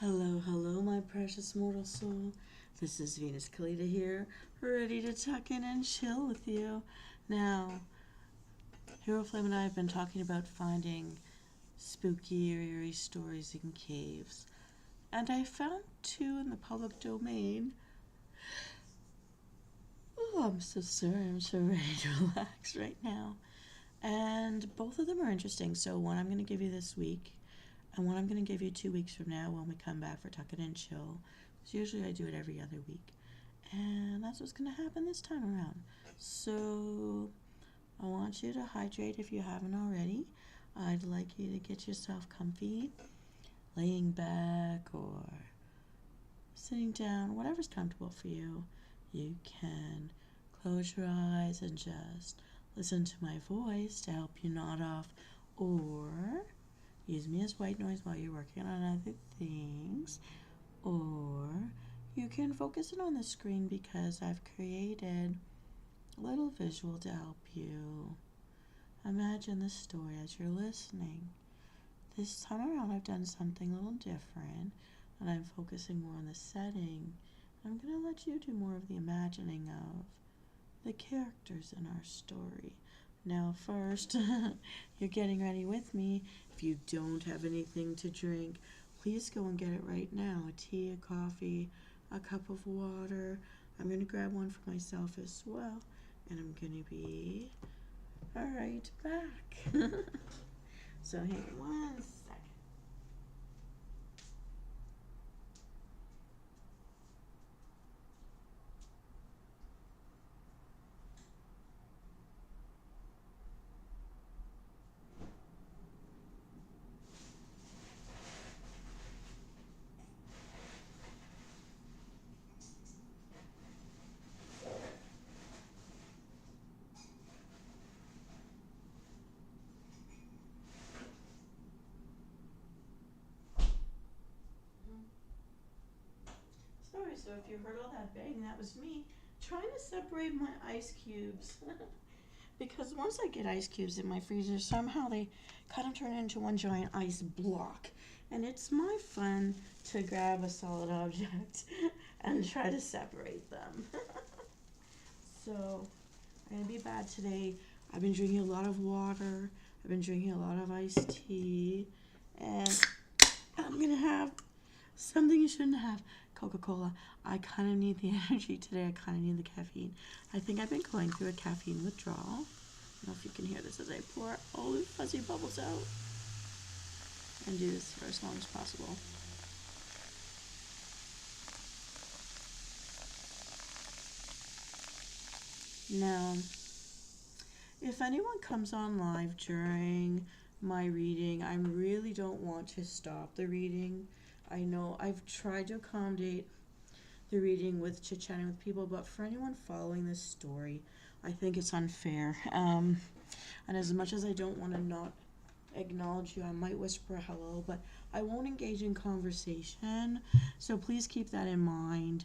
Hello, hello, my precious mortal soul. This is Venus Callida here, ready to tuck in and chill with you. Now, Hero Flame and I have been talking about finding spooky or eerie stories in caves, and I found two in the public domain. Oh, I'm so sorry, I'm so ready to relax right now. And both of them are interesting, so one I'm going to give you this week, and one I'm going to give you 2 weeks from now when we come back for Tuck It and Chill. So usually I do it every other week. And that's what's going to happen this time around. So I want you to hydrate if you haven't already. I'd like you to get yourself comfy, laying back or sitting down, whatever's comfortable for you. You can close your eyes and just listen to my voice to help you nod off, or use me as white noise while you're working on other things, or you can focus in on the screen because I've created a little visual to help you imagine the story as you're listening. This time around I've done something a little different, and I'm focusing more on the setting. I'm going to let you do more of the imagining of the characters in our story. Now first, you're getting ready with me. If you don't have anything to drink, please go and get it right now. A tea, a coffee, a cup of water. I'm going to grab one for myself as well. And I'm going to be right back. So hang on 1 second. Sorry, so if you heard all that bang, that was me trying to separate my ice cubes. Because once I get ice cubes in my freezer, somehow they kind of turn into one giant ice block. And it's my fun to grab a solid object and try to separate them. So, I'm going to be bad today. I've been drinking a lot of water. I've been drinking a lot of iced tea. And I'm going to have something you shouldn't have. Coca-Cola. I kind of need the energy today. I kind of need the caffeine. I think I've been going through a caffeine withdrawal. I don't know if you can hear this as I pour all the fuzzy bubbles out. And do this for as long as possible. Now, if anyone comes on live during my reading, I really don't want to stop the reading. I know I've tried to accommodate the reading with chit-chatting with people, but for anyone following this story, I think it's unfair. And as much as I don't want to not acknowledge you, I might whisper hello, but I won't engage in conversation. So please keep that in mind,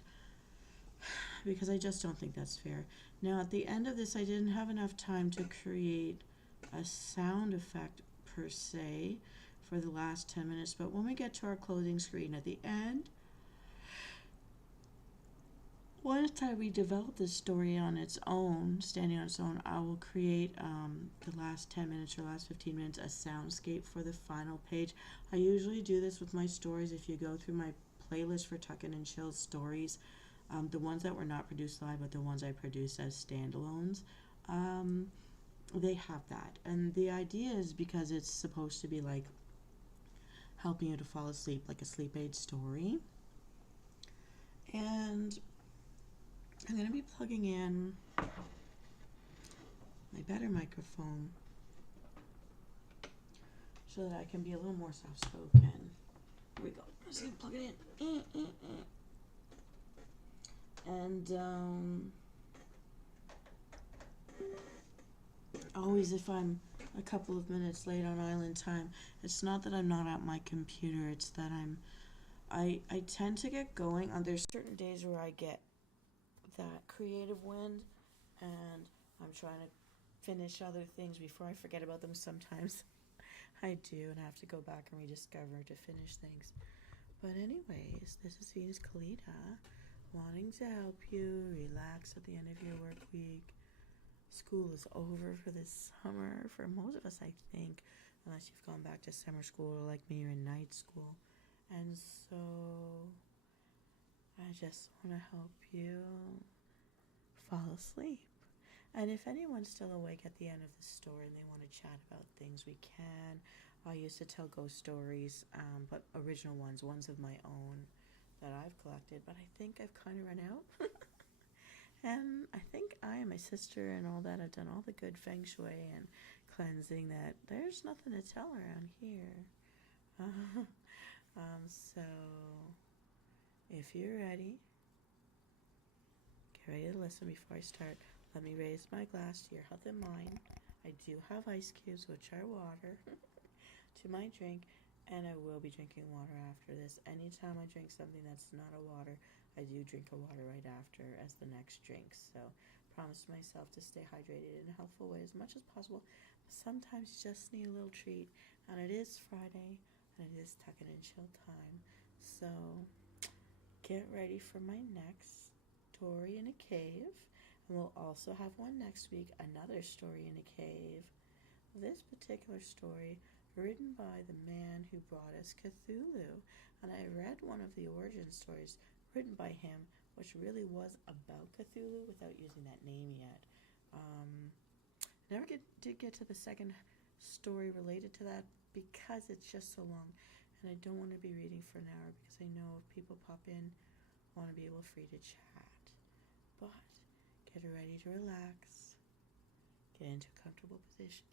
because I just don't think that's fair. Now, at the end of this, I didn't have enough time to create a sound effect per se for the last 10 minutes, but when we get to our closing screen at the end, once we develop this story on its own, standing on its own, I will create the last 10 minutes or last 15 minutes a soundscape for the final page. I usually do this with my stories. If you go through my playlist for Tuckin' and Chill stories, the ones that were not produced live, but the ones I produced as standalones, they have that. And the idea is because it's supposed to be like helping you to fall asleep, like a sleep aid story. And I'm going to be plugging in my better microphone so that I can be a little more soft-spoken. Here we go. I'm just going to plug it in. And always if I'm a couple of minutes late on island time, it's not that I'm not at my computer, it's that I tend to get going on, there's certain days where I get that creative wind and I'm trying to finish other things before I forget about them. Sometimes I do and I have to go back and rediscover to finish things. But anyways, this is Venus Callida, wanting to help you relax at the end of your work week. School is over for this summer, for most of us, I think, unless you've gone back to summer school or like me, you're in night school. And so I just want to help you fall asleep. And if anyone's still awake at the end of the story and they want to chat about things, we can. I used to tell ghost stories, but original ones of my own that I've collected, but I think I've kind of run out. And I think I and my sister and all that have done all the good feng shui and cleansing that there's nothing to tell around here. So if you're ready, get ready to listen. Before I start, let me raise my glass to your health and mind. I do have ice cubes, which are water, to my drink, and I will be drinking water after this. Anytime I drink something that's not a water, I do drink a water right after as the next drink. So promise myself to stay hydrated in a healthful way as much as possible. But sometimes you just need a little treat, and it is Friday, and it is tucking and chill time. So get ready for my next story in a cave. And we'll also have one next week, another story in a cave. This particular story written by the man who brought us Cthulhu. And I read one of the origin stories written by him, which really was about Cthulhu without using that name yet. Never did get to the second story related to that because it's just so long. And I don't want to be reading for an hour because I know if people pop in, I want to be able free to chat. But get ready to relax. Get into a comfortable position.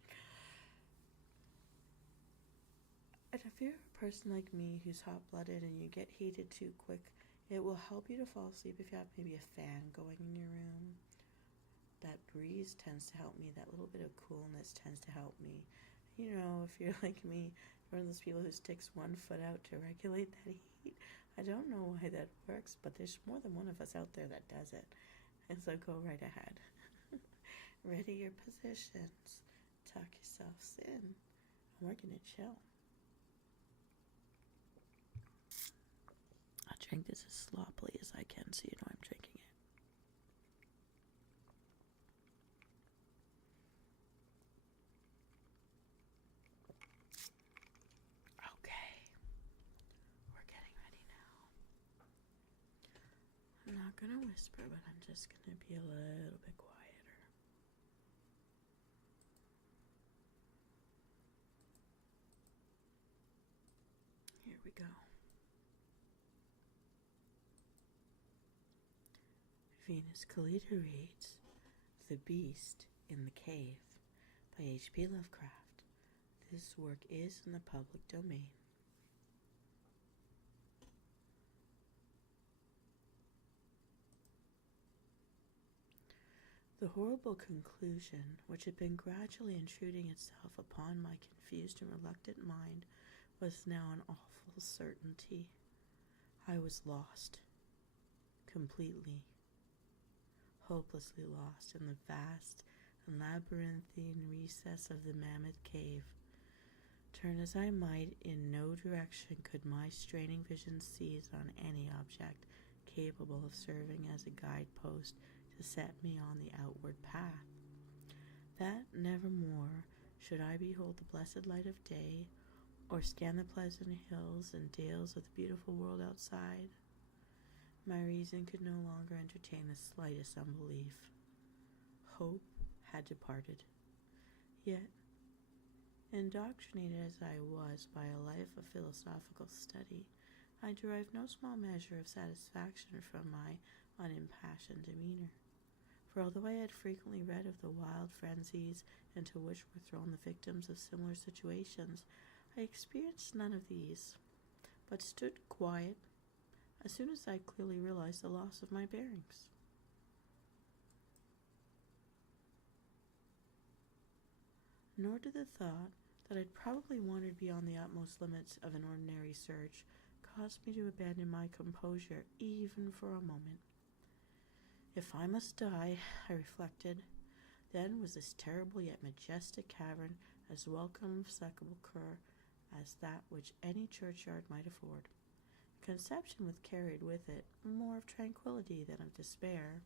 And if you're a person like me who's hot-blooded and you get heated too quick, it will help you to fall asleep if you have maybe a fan going in your room. That breeze tends to help me. That little bit of coolness tends to help me. You know, if you're like me, one of those people who sticks one foot out to regulate that heat. I don't know why that works, but there's more than one of us out there that does it. And so go right ahead. Ready your positions. Tuck yourselves in. And we're going to chill. I'll drink this as sloppily as I can so you know I'm drinking it. Okay. We're getting ready now. I'm not going to whisper, but I'm just going to be a little bit quieter. Here we go. Venus Callida reads The Beast in the Cave by H.P. Lovecraft. This work is in the public domain. The horrible conclusion, which had been gradually intruding itself upon my confused and reluctant mind, was now an awful certainty. I was lost. Completely. Hopelessly lost in the vast and labyrinthine recess of the mammoth cave. Turn as I might, in no direction could my straining vision seize on any object capable of serving as a guidepost to set me on the outward path. That nevermore should I behold the blessed light of day, or scan the pleasant hills and dales of the beautiful world outside. My reason could no longer entertain the slightest unbelief. Hope had departed. Yet, indoctrinated as I was by a life of philosophical study, I derived no small measure of satisfaction from my unimpassioned demeanor. For although I had frequently read of the wild frenzies into which were thrown the victims of similar situations, I experienced none of these, but stood quiet as soon as I clearly realized the loss of my bearings. Nor did the thought that I'd probably wandered beyond the utmost limits of an ordinary search cause me to abandon my composure even for a moment. If I must die, I reflected, then was this terrible yet majestic cavern as welcome sepulchre as that which any churchyard might afford. conception was carried with it more of tranquility than of despair.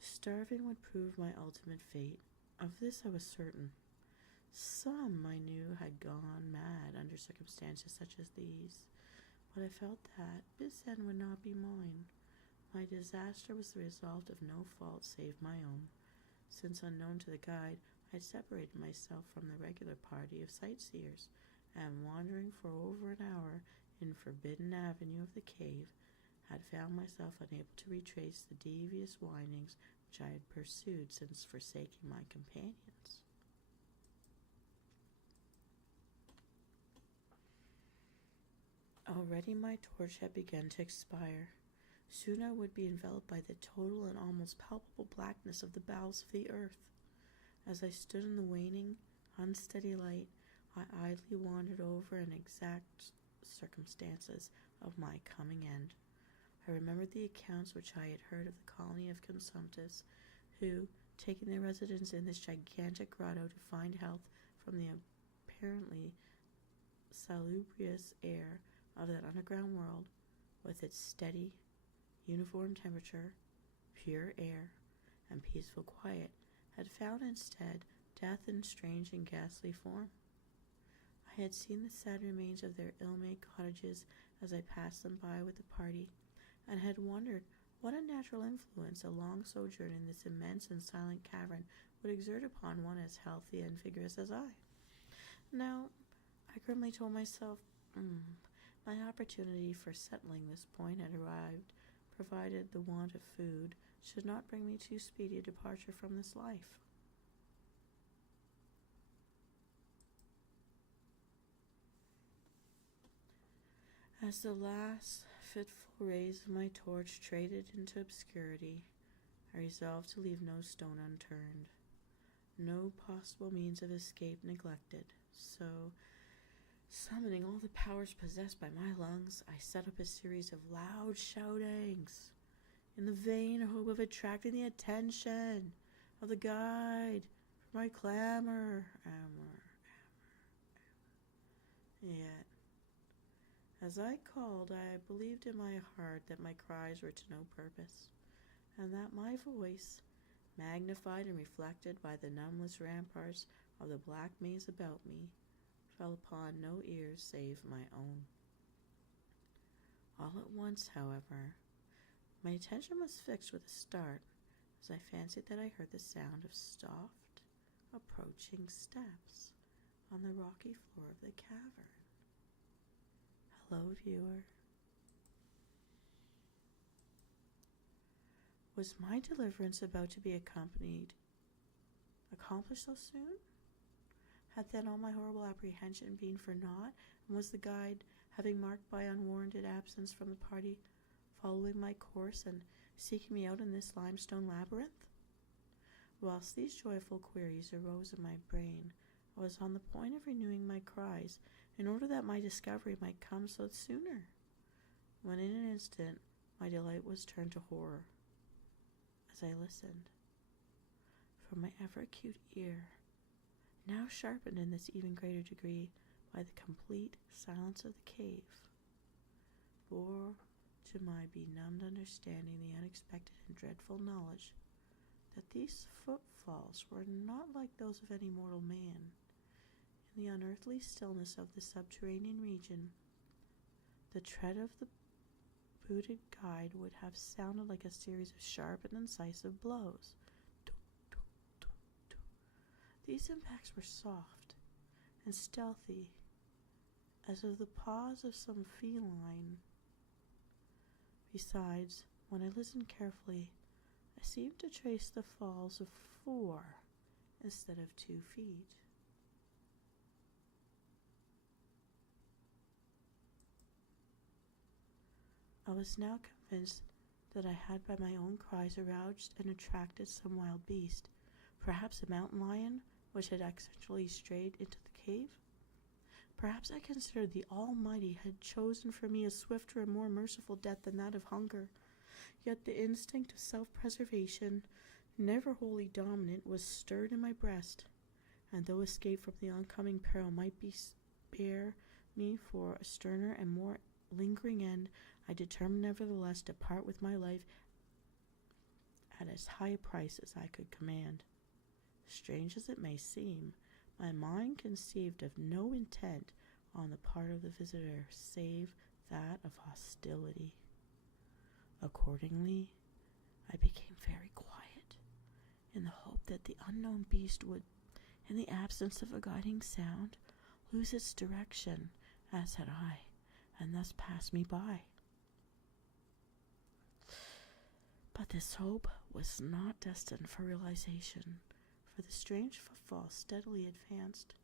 Starving would prove my ultimate fate. Of this I was certain. Some, I knew, had gone mad under circumstances such as these, but I felt that this end would not be mine. My disaster was the result of no fault save my own, since unknown to the guide, I had separated myself from the regular party of sightseers, and wandering for over an hour in Forbidden Avenue of the cave, had found myself unable to retrace the devious windings which I had pursued since forsaking my companions. Already my torch had begun to expire. Soon I would be enveloped by the total and almost palpable blackness of the bowels of the earth. As I stood in the waning, unsteady light, I idly wandered over an exact circumstances of my coming end. I remembered the accounts which I had heard of the colony of consumptives, who, taking their residence in this gigantic grotto to find health from the apparently salubrious air of that underground world, with its steady, uniform temperature, pure air, and peaceful quiet, had found instead death in strange and ghastly form. I had seen the sad remains of their ill-made cottages as I passed them by with the party, and had wondered what unnatural influence a long sojourn in this immense and silent cavern would exert upon one as healthy and vigorous as I. Now, I grimly told myself, my opportunity for settling this point had arrived, provided the want of food should not bring me too speedy a departure from this life. As the last fitful rays of my torch traded into obscurity, I resolved to leave no stone unturned, no possible means of escape neglected. So, summoning all the powers possessed by my lungs, I set up a series of loud shoutings, in the vain hope of attracting the attention of the guide for my clamor. Yet, as I called, I believed in my heart that my cries were to no purpose, and that my voice, magnified and reflected by the numbless ramparts of the black maze about me, fell upon no ears save my own. All at once, however, my attention was fixed with a start, as I fancied that I heard the sound of soft, approaching steps on the rocky floor of the cavern. Hello, viewer. Was my deliverance about to be accomplished so soon? Had then all my horrible apprehension been for naught, and was the guide, having marked by unwarranted absence from the party, following my course and seeking me out in this limestone labyrinth? Whilst these joyful queries arose in my brain, I was on the point of renewing my cries, in order that my discovery might come so sooner, when in an instant my delight was turned to horror. As I listened, from my ever-acute ear, now sharpened in this even greater degree by the complete silence of the cave, bore to my benumbed understanding the unexpected and dreadful knowledge that these footfalls were not like those of any mortal man. In the unearthly stillness of the subterranean region, the tread of the booted guide would have sounded like a series of sharp and incisive blows. These impacts were soft and stealthy, as of the paws of some feline. Besides, when I listened carefully, I seemed to trace the falls of 4 instead of 2 feet. I was now convinced that I had by my own cries aroused and attracted some wild beast, perhaps a mountain lion, which had accidentally strayed into the cave. Perhaps I considered the Almighty had chosen for me a swifter and more merciful death than that of hunger. Yet the instinct of self-preservation, never wholly dominant, was stirred in my breast, and though escape from the oncoming peril might be spare me for a sterner and more lingering end, I determined nevertheless to part with my life at as high a price as I could command. Strange as it may seem, my mind conceived of no intent on the part of the visitor save that of hostility. Accordingly, I became very quiet, in the hope that the unknown beast would, in the absence of a guiding sound, lose its direction, as had I, and thus pass me by. But this hope was not destined for realization, for the strange footfall steadily advanced,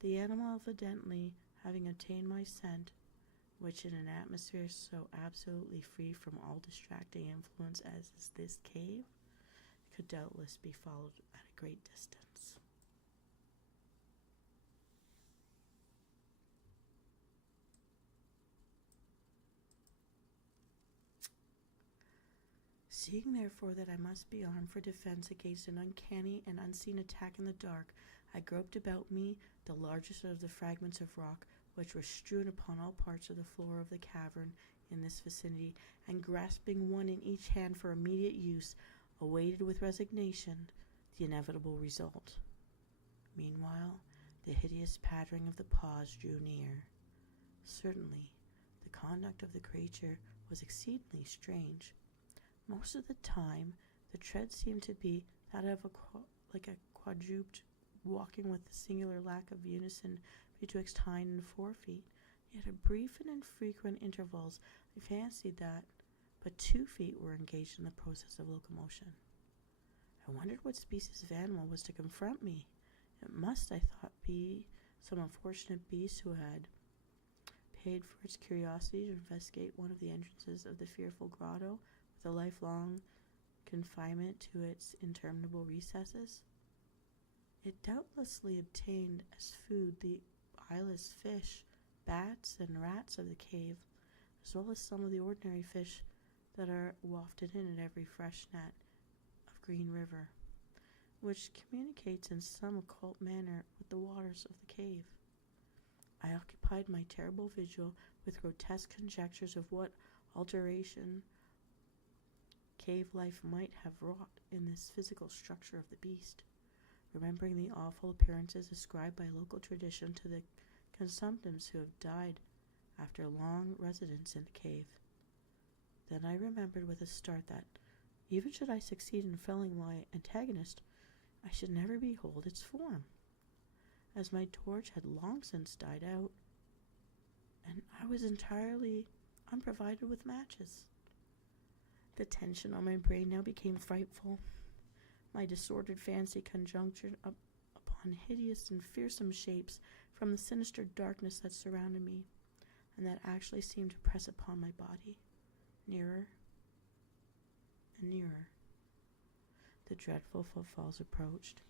the animal evidently having obtained my scent, which in an atmosphere so absolutely free from all distracting influence as is this cave, could doubtless be followed at a great distance. Seeing therefore that I must be armed for defense against an uncanny and unseen attack in the dark, I groped about me the largest of the fragments of rock which were strewn upon all parts of the floor of the cavern in this vicinity, and grasping one in each hand for immediate use, awaited with resignation the inevitable result. Meanwhile, the hideous pattering of the paws drew near. Certainly, the conduct of the creature was exceedingly strange. Most of the time, the tread seemed to be that of a quadruped, walking with a singular lack of unison betwixt hind and forefeet. Yet at brief and infrequent intervals, I fancied that but 2 feet were engaged in the process of locomotion. I wondered what species of animal was to confront me. It must, I thought, be some unfortunate beast who had paid for its curiosity to investigate one of the entrances of the fearful grotto, with a lifelong confinement to its interminable recesses. It doubtlessly obtained as food the eyeless fish, bats, and rats of the cave, as well as some of the ordinary fish that are wafted in at every fresh net of Green River, which communicates in some occult manner with the waters of the cave. I occupied my terrible vigil with grotesque conjectures of what alteration cave life might have wrought in this physical structure of the beast, remembering the awful appearances ascribed by local tradition to the consumptives who have died after long residence in the cave. Then I remembered with a start that, even should I succeed in felling my antagonist, I should never behold its form, as my torch had long since died out, and I was entirely unprovided with matches. The tension on my brain now became frightful. My disordered fancy conjunctured upon hideous and fearsome shapes from the sinister darkness that surrounded me, and that actually seemed to press upon my body, nearer and nearer. The dreadful footfalls approached.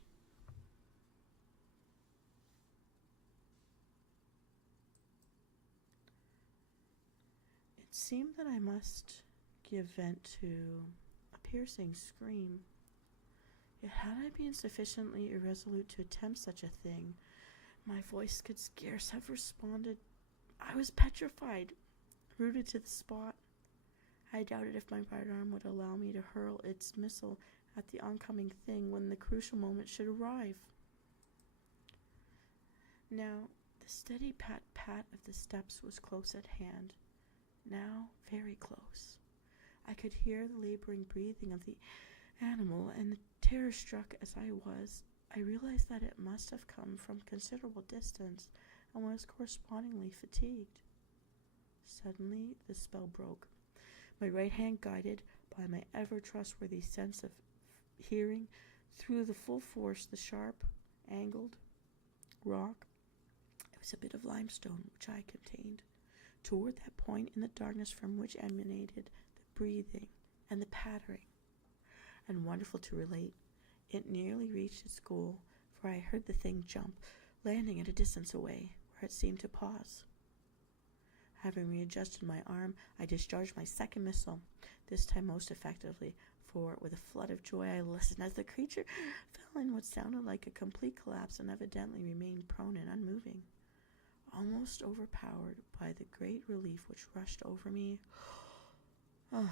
It seemed that I must give vent to a piercing scream. Yet had I been sufficiently irresolute to attempt such a thing, my voice could scarce have responded. I was petrified, rooted to the spot. I doubted if my right arm would allow me to hurl its missile at the oncoming thing when the crucial moment should arrive. Now, the steady pat-pat of the steps was close at hand, now very close. I could hear the laboring breathing of the animal, and terror-struck as I was, I realized that it must have come from considerable distance and was correspondingly fatigued. Suddenly, the spell broke. My right hand, guided by my ever-trustworthy sense of hearing, threw the full force the sharp, angled rock, it was a bit of limestone which I contained, toward that point in the darkness from which emanated the breathing and the pattering. And wonderful to relate, it nearly reached its goal, for I heard the thing jump, landing at a distance away, where it seemed to pause. Having readjusted my arm, I discharged my second missile, this time most effectively, for with a flood of joy I listened as the creature fell in what sounded like a complete collapse and evidently remained prone and unmoving. Almost overpowered by the great relief which rushed over me, oh,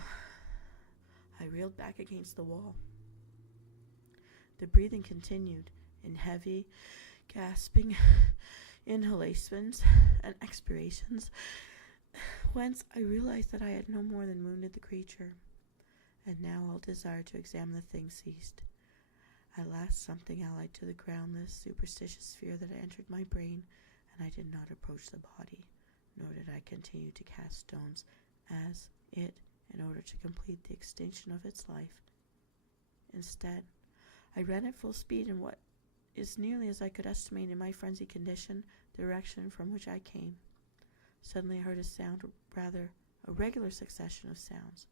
I reeled back against the wall. The breathing continued in heavy, gasping inhalations and expirations, whence I realized that I had no more than wounded the creature, and now all desire to examine the thing ceased. At last something allied to the groundless, superstitious fear that entered my brain, and I did not approach the body, nor did I continue to cast stones as it in order to complete the extinction of its life. Instead, I ran at full speed in what is nearly as I could estimate in my frenzied condition the direction from which I came. Suddenly I heard a sound, rather a regular succession of sounds.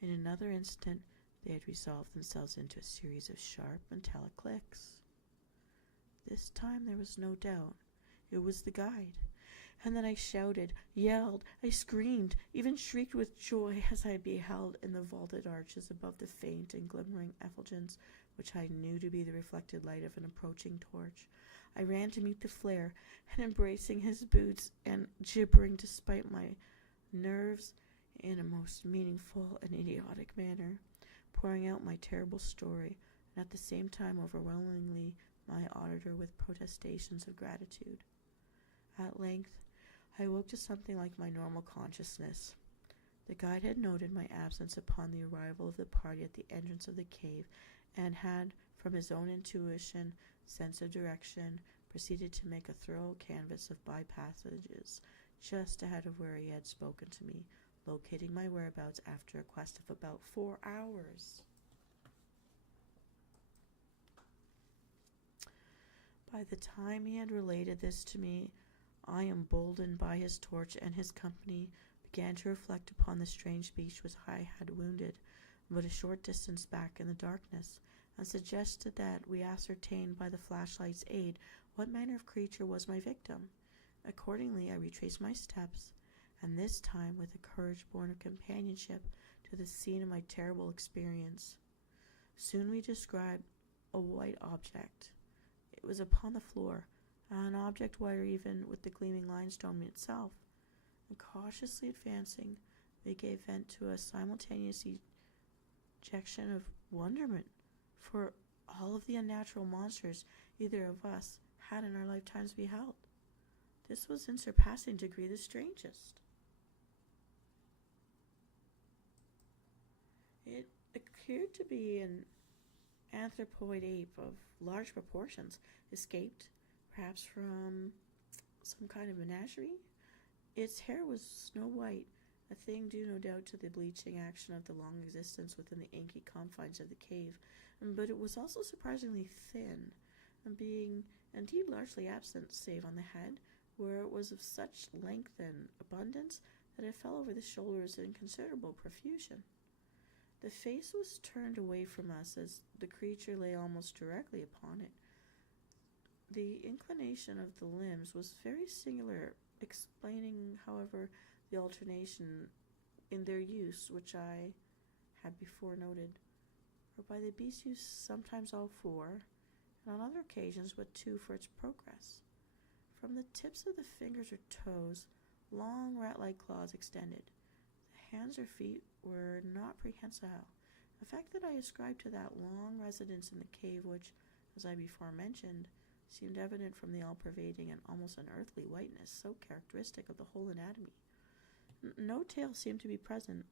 In another instant they had resolved themselves into a series of sharp metallic clicks. This time there was no doubt. It was the guide. And then I shouted, yelled, I screamed, even shrieked with joy as I beheld in the vaulted arches above the faint and glimmering effulgence, which I knew to be the reflected light of an approaching torch. I ran to meet the flare, and embracing his boots and gibbering despite my nerves in a most meaningful and idiotic manner, pouring out my terrible story, and at the same time overwhelmingly my auditor with protestations of gratitude. At length, I woke to something like my normal consciousness. The guide had noted my absence upon the arrival of the party at the entrance of the cave, and had, from his own intuition, sense of direction, proceeded to make a thorough canvass of by-passages just ahead of where he had spoken to me, locating my whereabouts after a quest of about 4 hours. By the time he had related this to me, I, emboldened by his torch and his company, began to reflect upon the strange beast which I had wounded but a short distance back in the darkness, and suggested that we ascertain by the flashlight's aid what manner of creature was my victim. Accordingly, I retraced my steps, and this time with a courage born of companionship, to the scene of my terrible experience. Soon we descried a white object. It was upon the floor, an object whiter even with the gleaming limestone itself, and cautiously advancing, we gave vent to a simultaneous ejection of wonderment, for all of the unnatural monsters either of us had in our lifetimes beheld. This was in surpassing degree the strangest. It appeared to be an anthropoid ape of large proportions, escaped perhaps from some kind of menagerie. Its hair was snow white, a thing due no doubt to the bleaching action of the long existence within the inky confines of the cave, but it was also surprisingly thin, and being indeed largely absent save on the head, where it was of such length and abundance that it fell over the shoulders in considerable profusion. The face was turned away from us as the creature lay almost directly upon it. The inclination of the limbs was very singular, explaining, however, the alternation in their use which I had before noted, whereby the beast used sometimes all four, and on other occasions but two for its progress. From the tips of the fingers or toes, long rat-like claws extended. The hands or feet were not prehensile, a fact that I ascribed to that long residence in the cave which, as I before mentioned, seemed evident from the all-pervading and almost unearthly whiteness so characteristic of the whole anatomy. No tail seemed to be present.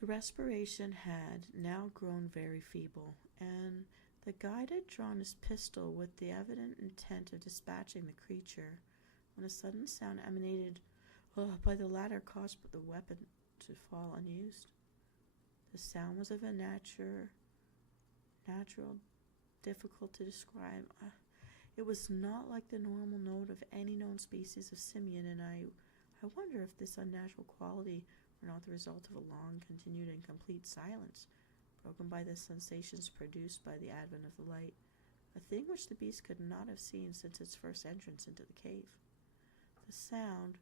The respiration had now grown very feeble, and the guide had drawn his pistol with the evident intent of dispatching the creature, when a sudden sound emanated by the latter caused the weapon to fall unused. The sound was of a natural, difficult to describe. It was not like the normal note of any known species of simian, and I wonder if this unnatural quality were not the result of a long, continued, and complete silence, broken by the sensations produced by the advent of the light, a thing which the beast could not have seen since its first entrance into the cave. The sound,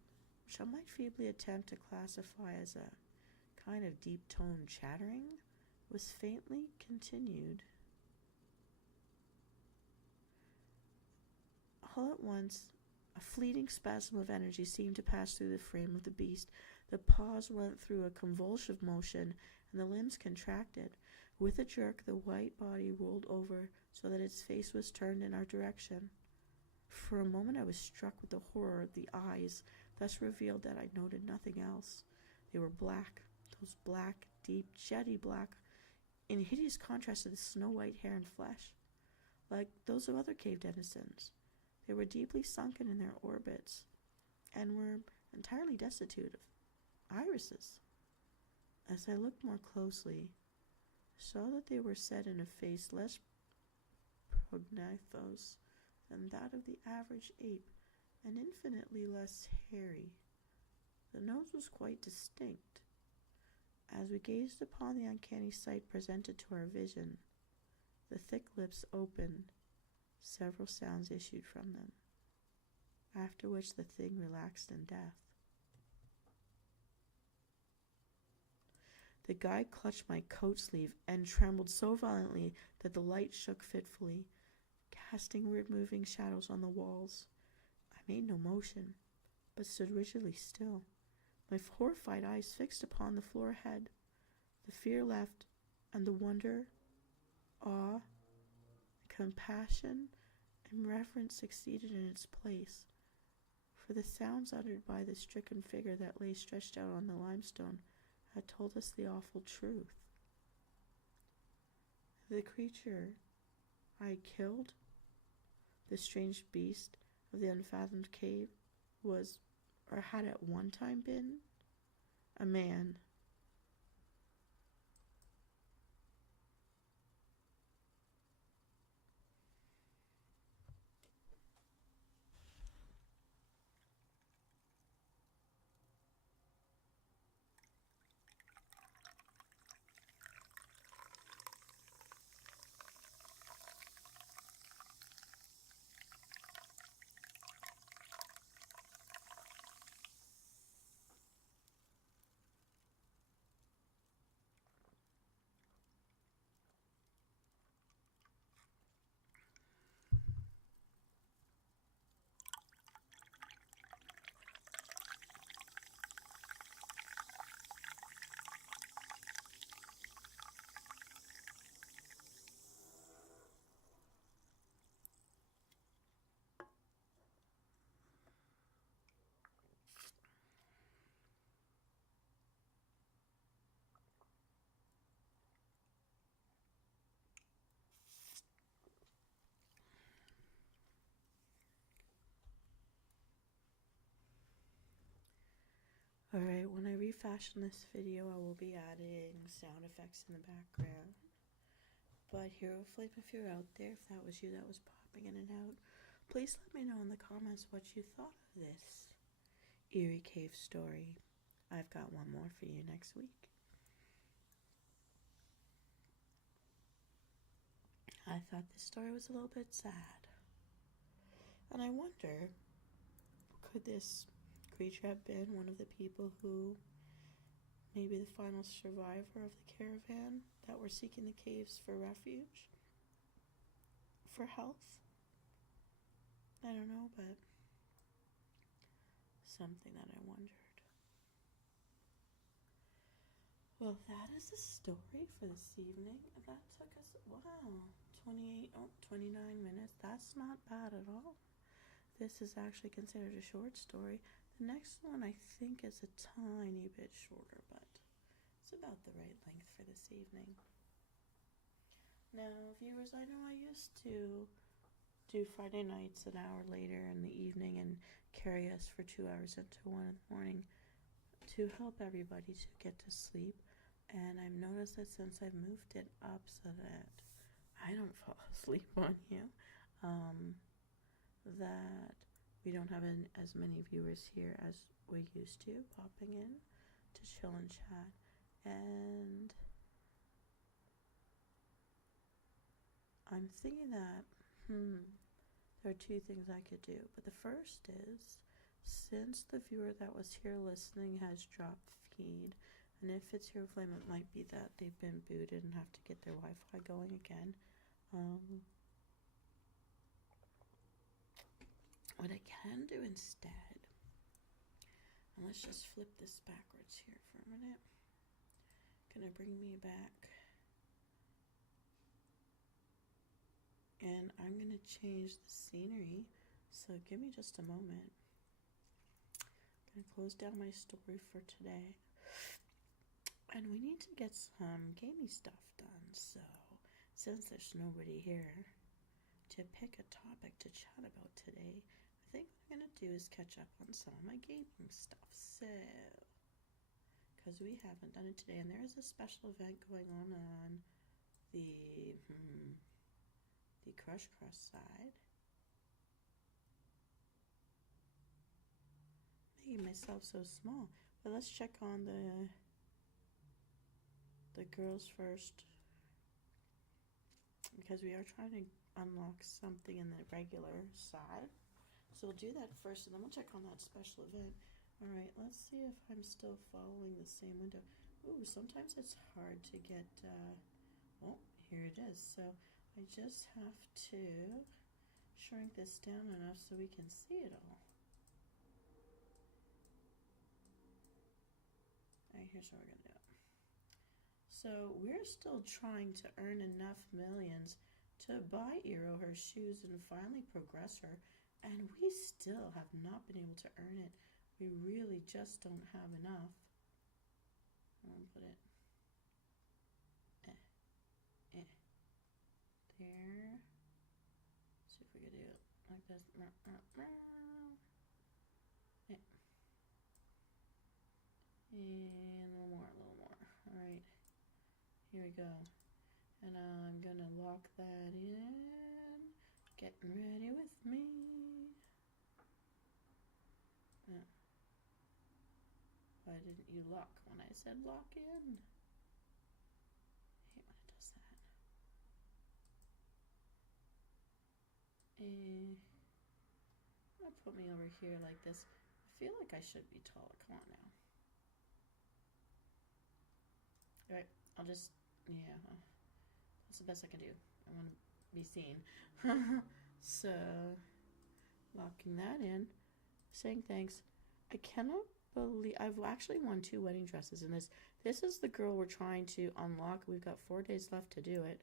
which I might feebly attempt to classify as a kind of deep-toned chattering, was faintly continued. All at once, a fleeting spasm of energy seemed to pass through the frame of the beast. The paws went through a convulsive motion, and the limbs contracted. With a jerk, the white body rolled over so that its face was turned in our direction. For a moment I was struck with the horror of the eyes, thus revealed that I noted nothing else. They were black, those black, deep, jetty black, in hideous contrast to the snow-white hair and flesh, like those of other cave denizens. They were deeply sunken in their orbits, and were entirely destitute of irises. As I looked more closely, I saw that they were set in a face less prognathous than that of the average ape, and infinitely less hairy. The nose was quite distinct. As we gazed upon the uncanny sight presented to our vision, the thick lips opened, several sounds issued from them, after which the thing relaxed in death. The guide clutched my coat sleeve and trembled so violently that the light shook fitfully, casting weird moving shadows on the walls. I made no motion, but stood rigidly still, my horrified eyes fixed upon the floor ahead. The fear left, and the wonder, awe, compassion, and reverence succeeded in its place, for the sounds uttered by the stricken figure that lay stretched out on the limestone had told us the awful truth. The creature I had killed, the strange beast of the unfathomed cave, was, or had at one time been, a man. Alright, when I refashion this video, I will be adding sound effects in the background. But Hero Flame, if you're out there, if that was you that was popping in and out, please let me know in the comments what you thought of this eerie cave story. I've got one more for you next week. I thought this story was a little bit sad. And I wonder, could this creature have been one of the people who, maybe the final survivor of the caravan that were seeking the caves for refuge, for health? I don't know, but something that I wondered. Well, that is the story for this evening. That took us, 29 minutes. That's not bad at all. This is actually considered a short story. The next one I think is a tiny bit shorter, but it's about the right length for this evening. Now, viewers, I know I used to do Friday nights an hour later in the evening and carry us for 2 hours into 1 in the morning to help everybody to get to sleep. And I've noticed that since I've moved it up so that I don't fall asleep on you, that we don't have as many viewers here as we used to, popping in to chill and chat. And I'm thinking that, there are two things I could do. But the first is, since the viewer that was here listening has dropped feed, And if it's Hero Flame, it might be that they've been booted and have to get their Wi-Fi going again. What I can do instead, and let's just flip this backwards here for a minute. Gonna bring me back. And I'm gonna change the scenery. So give me just a moment. Gonna close down my story for today. And we need to get some gamey stuff done. So since there's nobody here to pick a topic to chat about today, I think what I'm gonna do is catch up on some of my gaming stuff. So, because we haven't done it today, and there is a special event going on the Crush side. Making myself so small. But let's check on the girls first, because we are trying to unlock something in the regular side. So we'll do that first, and then we'll check on that special event. All right, let's see if I'm still following the same window. Ooh, sometimes it's hard to get, oh, here it is. So I just have to shrink this down enough so we can see it all. All right, here's what we're gonna do. So we're still trying to earn enough millions to buy Eero her shoes and finally progress her, and we still have not been able to earn it. We really just don't have enough. I'll put it there. See if we can do it like this. And a little more. All right, here we go. And I'm gonna lock that in. Getting ready with me. Why didn't you lock when I said lock in? I hate when it does that. I'm gonna put me over here like this. I feel like I should be taller. Come on now. All right, I'll just, yeah, that's the best I can do. I want to be seen. So, locking that in, saying thanks. I cannot believe I've actually won 2 wedding dresses in this. This is the girl we're trying to unlock. We've got 4 days left to do it.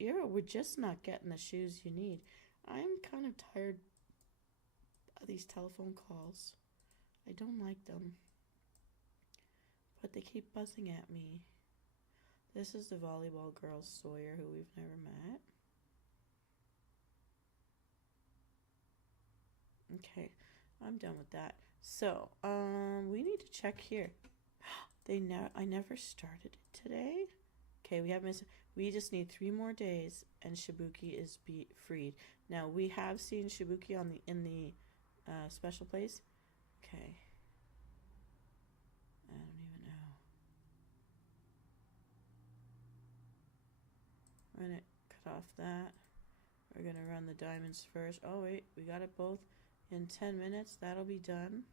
Eero, we're just not getting the shoes you need. I'm kind of tired of these telephone calls. I don't like them, but they keep buzzing at me. This is the volleyball girl, Sawyer, who we've never met. Okay, I'm done with that. So, we need to check here. I never started it today. Okay, we just need 3 more days, and Shibuki is freed. Now we have seen Shibuki in the special place. Okay. I don't even know. We're gonna cut off that. We're gonna run the diamonds first. Oh wait, we got it both in 10 minutes. That'll be done.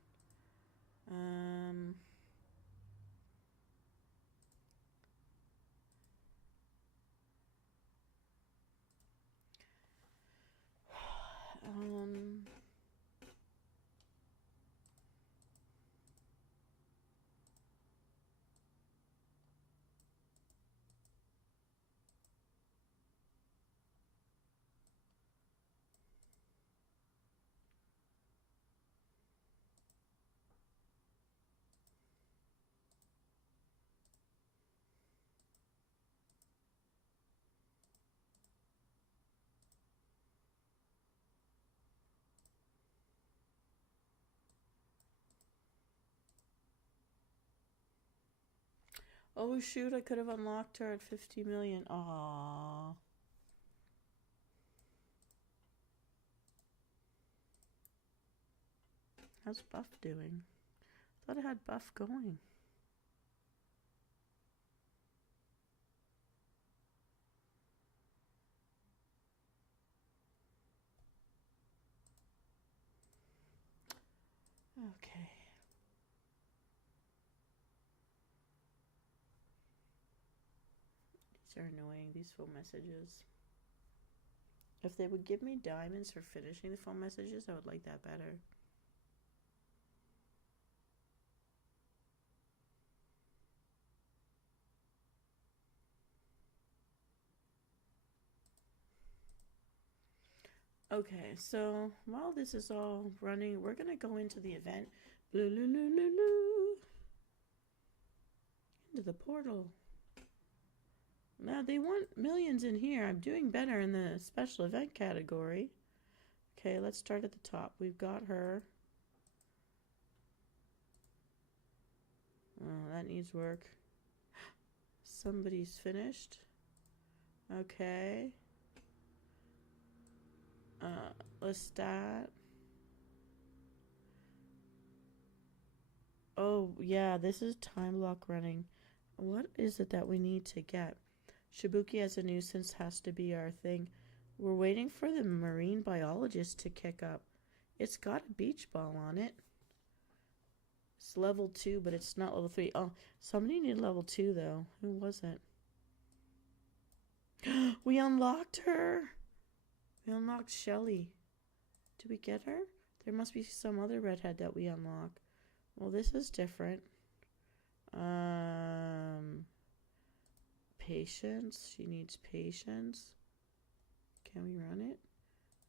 Oh shoot, I could have unlocked her at 50 million. Aww. How's Buff doing? Thought I had Buff going. Okay. These are annoying, these phone messages. If they would give me diamonds for finishing the phone messages, I would like that better. Okay, so while this is all running, we're going to go into the event. Into the portal. Now, they want millions in here. I'm doing better in the special event category. Okay, let's start at the top. We've got her. Oh, that needs work. Somebody's finished. Okay. Let's start. Oh, yeah, this is time block running. What is it that we need to get? Shibuki as a nuisance has to be our thing. We're waiting for the marine biologist to kick up. It's got a beach ball on it. It's level 2, but it's not level 3. Oh, somebody needed level 2, though. Who was it? We unlocked her! We unlocked Shelly. Did we get her? There must be some other redhead that we unlock. Well, this is different. Patience. She needs patience. Can we run it?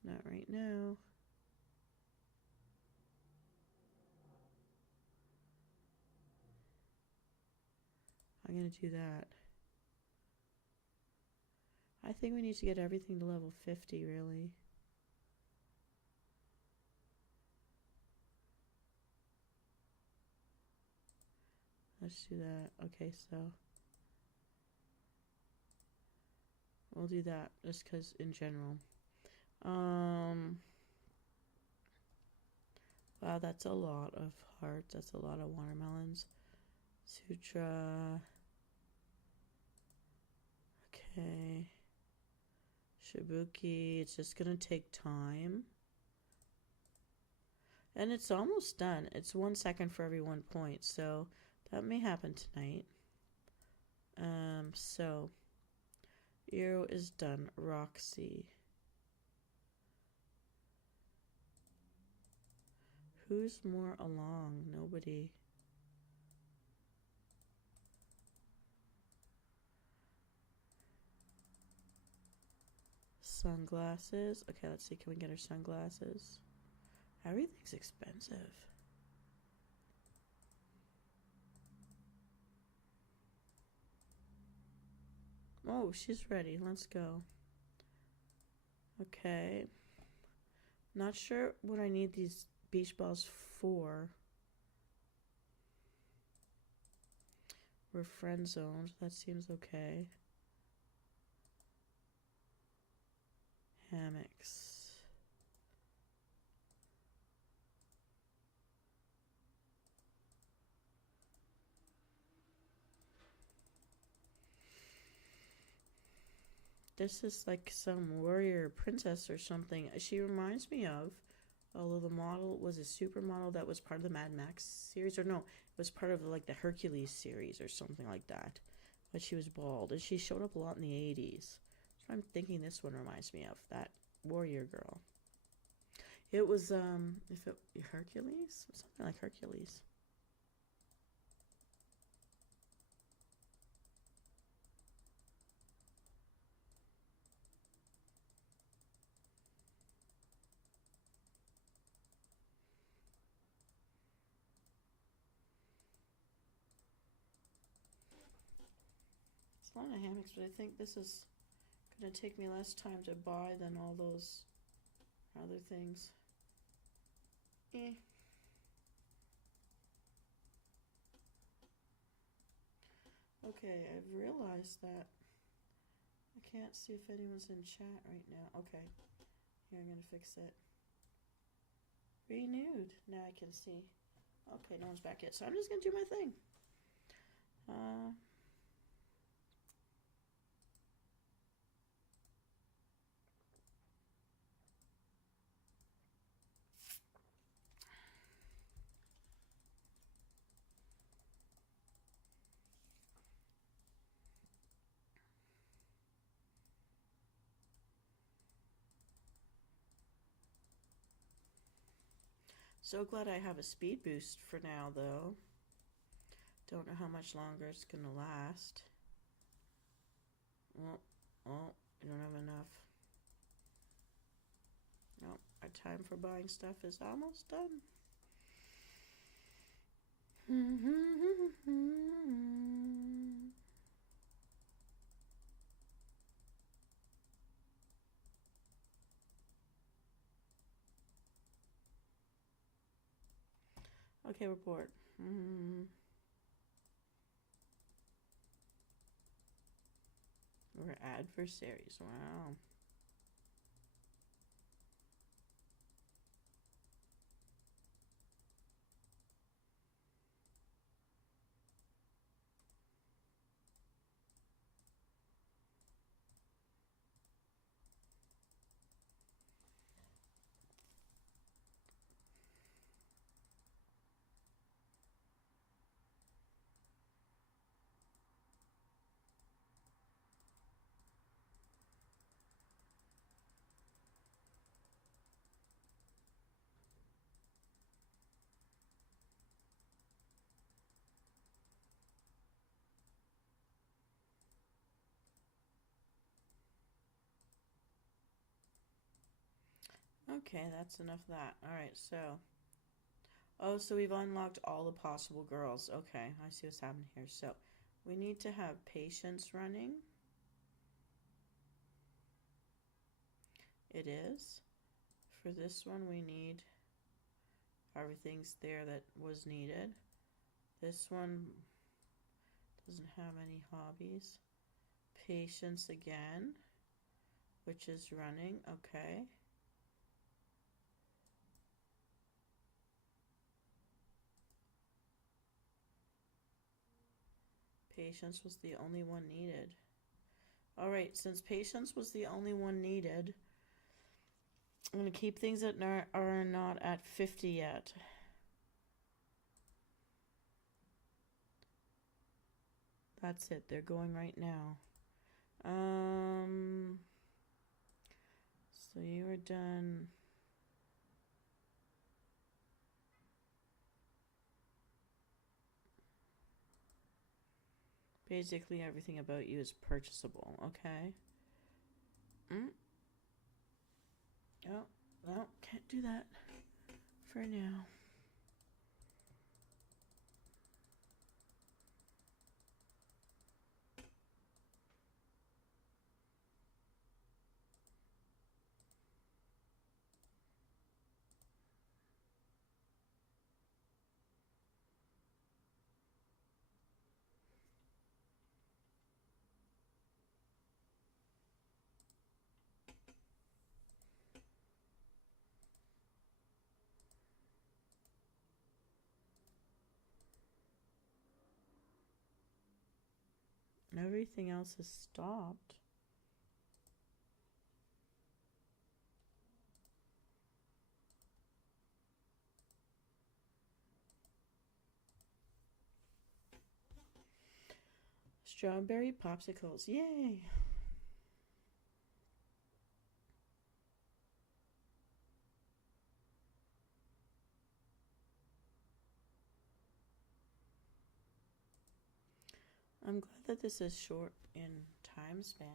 Not right now. I'm going to do that. I think we need to get everything to level 50, really. Let's do that. Okay, so we'll do that just because in general. Wow, that's a lot of hearts. That's a lot of watermelons. Sutra. Okay. Shibuki. It's just gonna take time. And it's almost done. It's 1 second for every 1 point, so that may happen tonight. So Eero is done. Roxy. Who's more along? Nobody. Sunglasses. Okay, let's see. Can we get her sunglasses? Everything's expensive. Oh, she's ready. Let's go. Okay. Not sure what I need these beach balls for. We're friend zoned. That seems okay. Hammocks. This is like some warrior princess or something. She reminds me of, although the model was a supermodel that was part of the Mad Max series, or no, it was part of like the Hercules series or something like that. But she was bald, and she showed up a lot in the 80s. So I'm thinking this one reminds me of that warrior girl. It was Hercules? Something like Hercules. It's a lot of hammocks, but I think this is gonna take me less time to buy than all those other things. Eh. Okay, I've realized that I can't see if anyone's in chat right now. Okay, here, I'm gonna fix it. Renewed. Now I can see. Okay, no one's back yet, so I'm just gonna do my thing. So glad I have a speed boost for now, though. Don't know how much longer it's gonna last. Oh, I don't have enough. No, our time for buying stuff is almost done. Okay, report. We're adversaries. Wow. Okay, that's enough of that. Alright, so. Oh, so we've unlocked all the possible girls. Okay, I see what's happening here. So, we need to have patience running. It is. For this one, we need everything's there that was needed. This one doesn't have any hobbies. Patience again, which is running. Okay. Patience was the only one needed. Alright, since patience was the only one needed, I'm going to keep things that are not at 50 yet. That's it. They're going right now. So you were done. Basically, everything about you is purchasable. Okay. Oh, well, can't do that for now. Everything else has stopped. Strawberry popsicles. Yay! I'm glad that this is short in time span.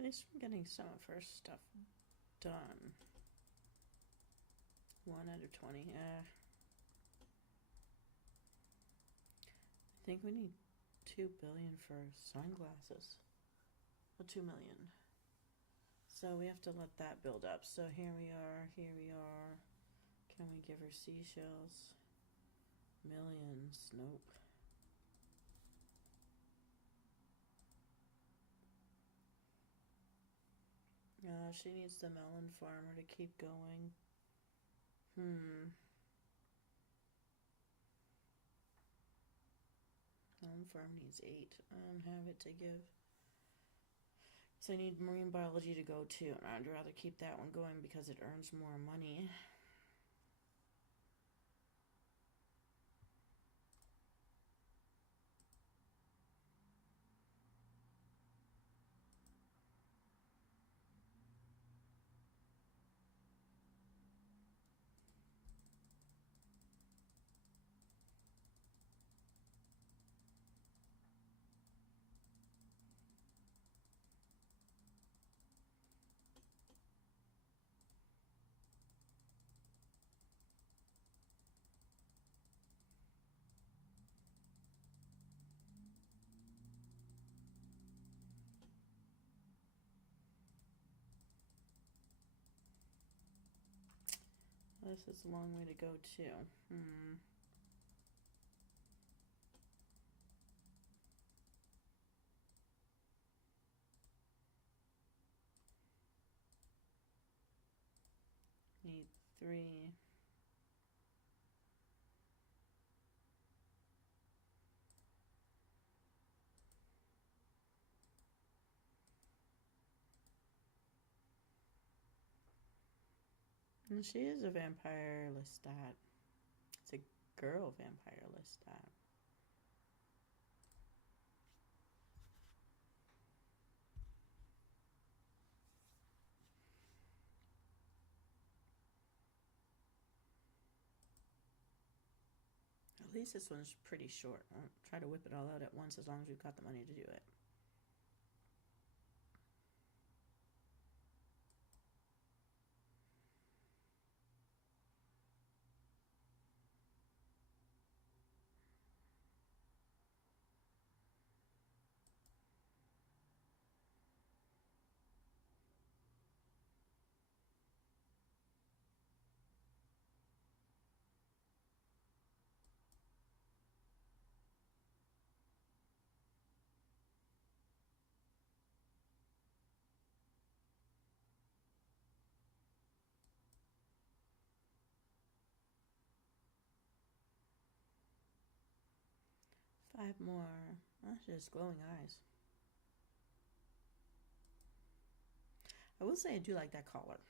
At least I'm getting some of her stuff done. 1 out of 20. I think we need 2 billion for sunglasses. Well, 2 million. So we have to let that build up. So here we are. Here we are. Can we give her seashells? Millions. Nope. She needs the melon farmer to keep going. Melon farm needs 8. I don't have it to give. So I need marine biology to go too, and I'd rather keep that one going because it earns more money. This is a long way to go too. Need 3. And she is a vampire Lestat. It's a girl vampire Lestat. At least this one's pretty short. I won't try to whip it all out at once as long as we've got the money to do it. Five more. That's just glowing eyes. I will say I do like that collar.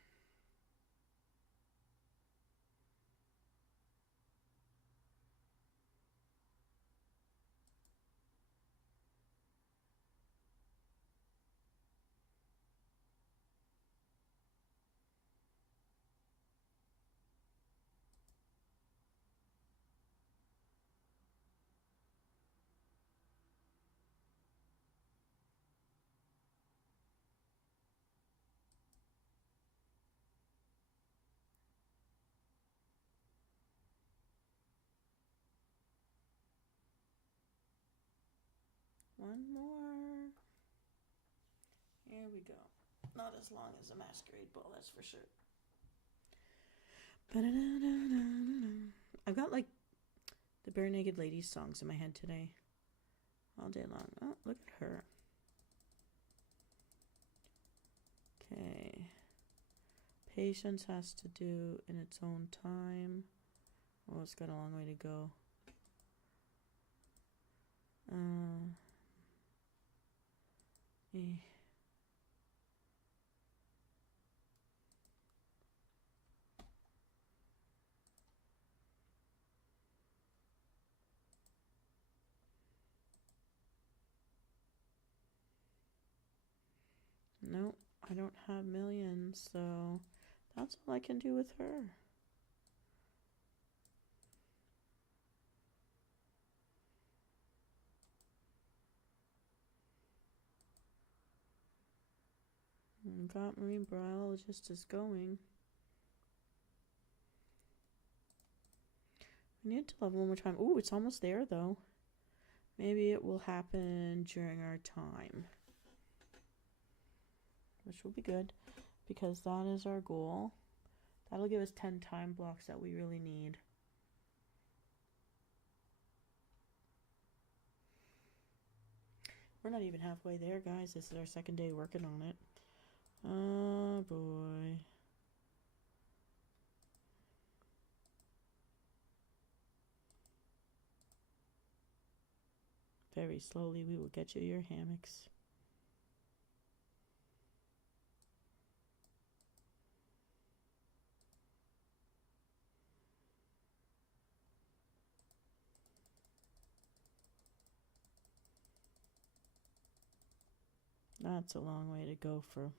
One more. Here we go. Not as long as a masquerade ball, that's for sure. I've got like the Bare Naked Ladies songs in my head today. All day long. Oh, look at her. Okay. Patience has to do in its own time. Oh, it's got a long way to go. No, I don't have millions, so that's all I can do with her. Got marine biologist is going. We need to level one more time. Ooh, it's almost there though. Maybe it will happen during our time, which will be good because that is our goal. That'll give us 10 time blocks that we really need. We're not even halfway there, guys. This is our second day working on it. Oh, boy. Very slowly, we will get you your hammocks. That's a long way to go for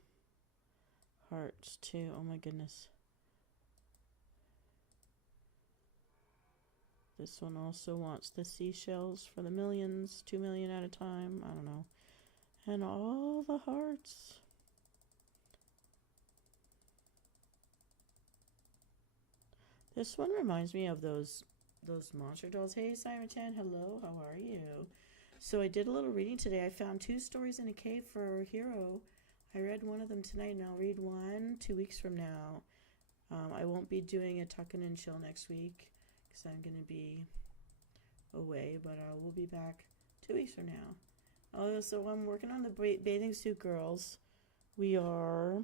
hearts, too. Oh, my goodness. This one also wants the seashells for the millions, 2 million at a time. I don't know. And all the hearts. This one reminds me of those monster dolls. Hey, Simon Chan, hello, how are you? So I did a little reading today. I found 2 stories in a cave for Hero. I read one of them tonight, and I'll read one 2 weeks from now. I won't be doing a tucking and chill next week because I'm going to be away, but I will be back 2 weeks from now. Oh, so I'm working on the bathing suit girls. We are,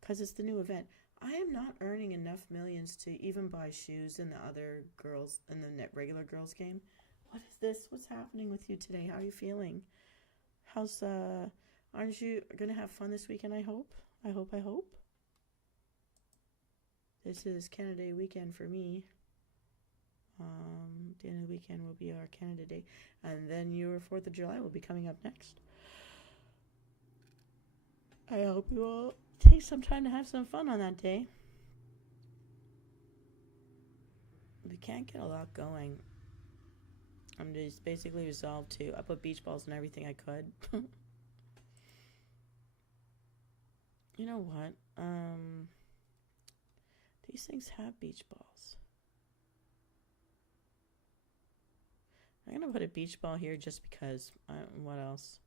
because it's the new event. I am not earning enough millions to even buy shoes in the other girls, in the regular girls game. What is this? What's happening with you today? How are you feeling? Aren't you going to have fun this weekend, I hope? I hope. This is Canada Day weekend for me. The end of the weekend will be our Canada Day. And then your 4th of July will be coming up next. I hope you all take some time to have some fun on that day. We can't get a lot going. I'm just basically resolved to. I put beach balls and everything I could. You know what? These things have beach balls. I'm going to put a beach ball here just because. What else?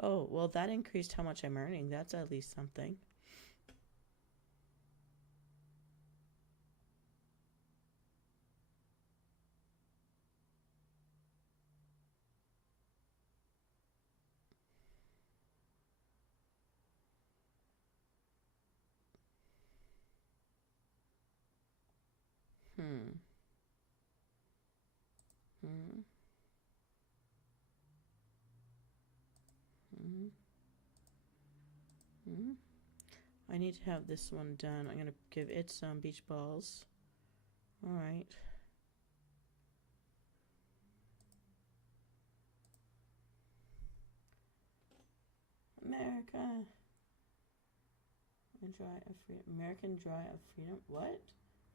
Oh, well, that increased how much I'm earning. That's at least something. I need to have this one done. I'm going to give it some beach balls. All right. America. American Dry of Freedom. What?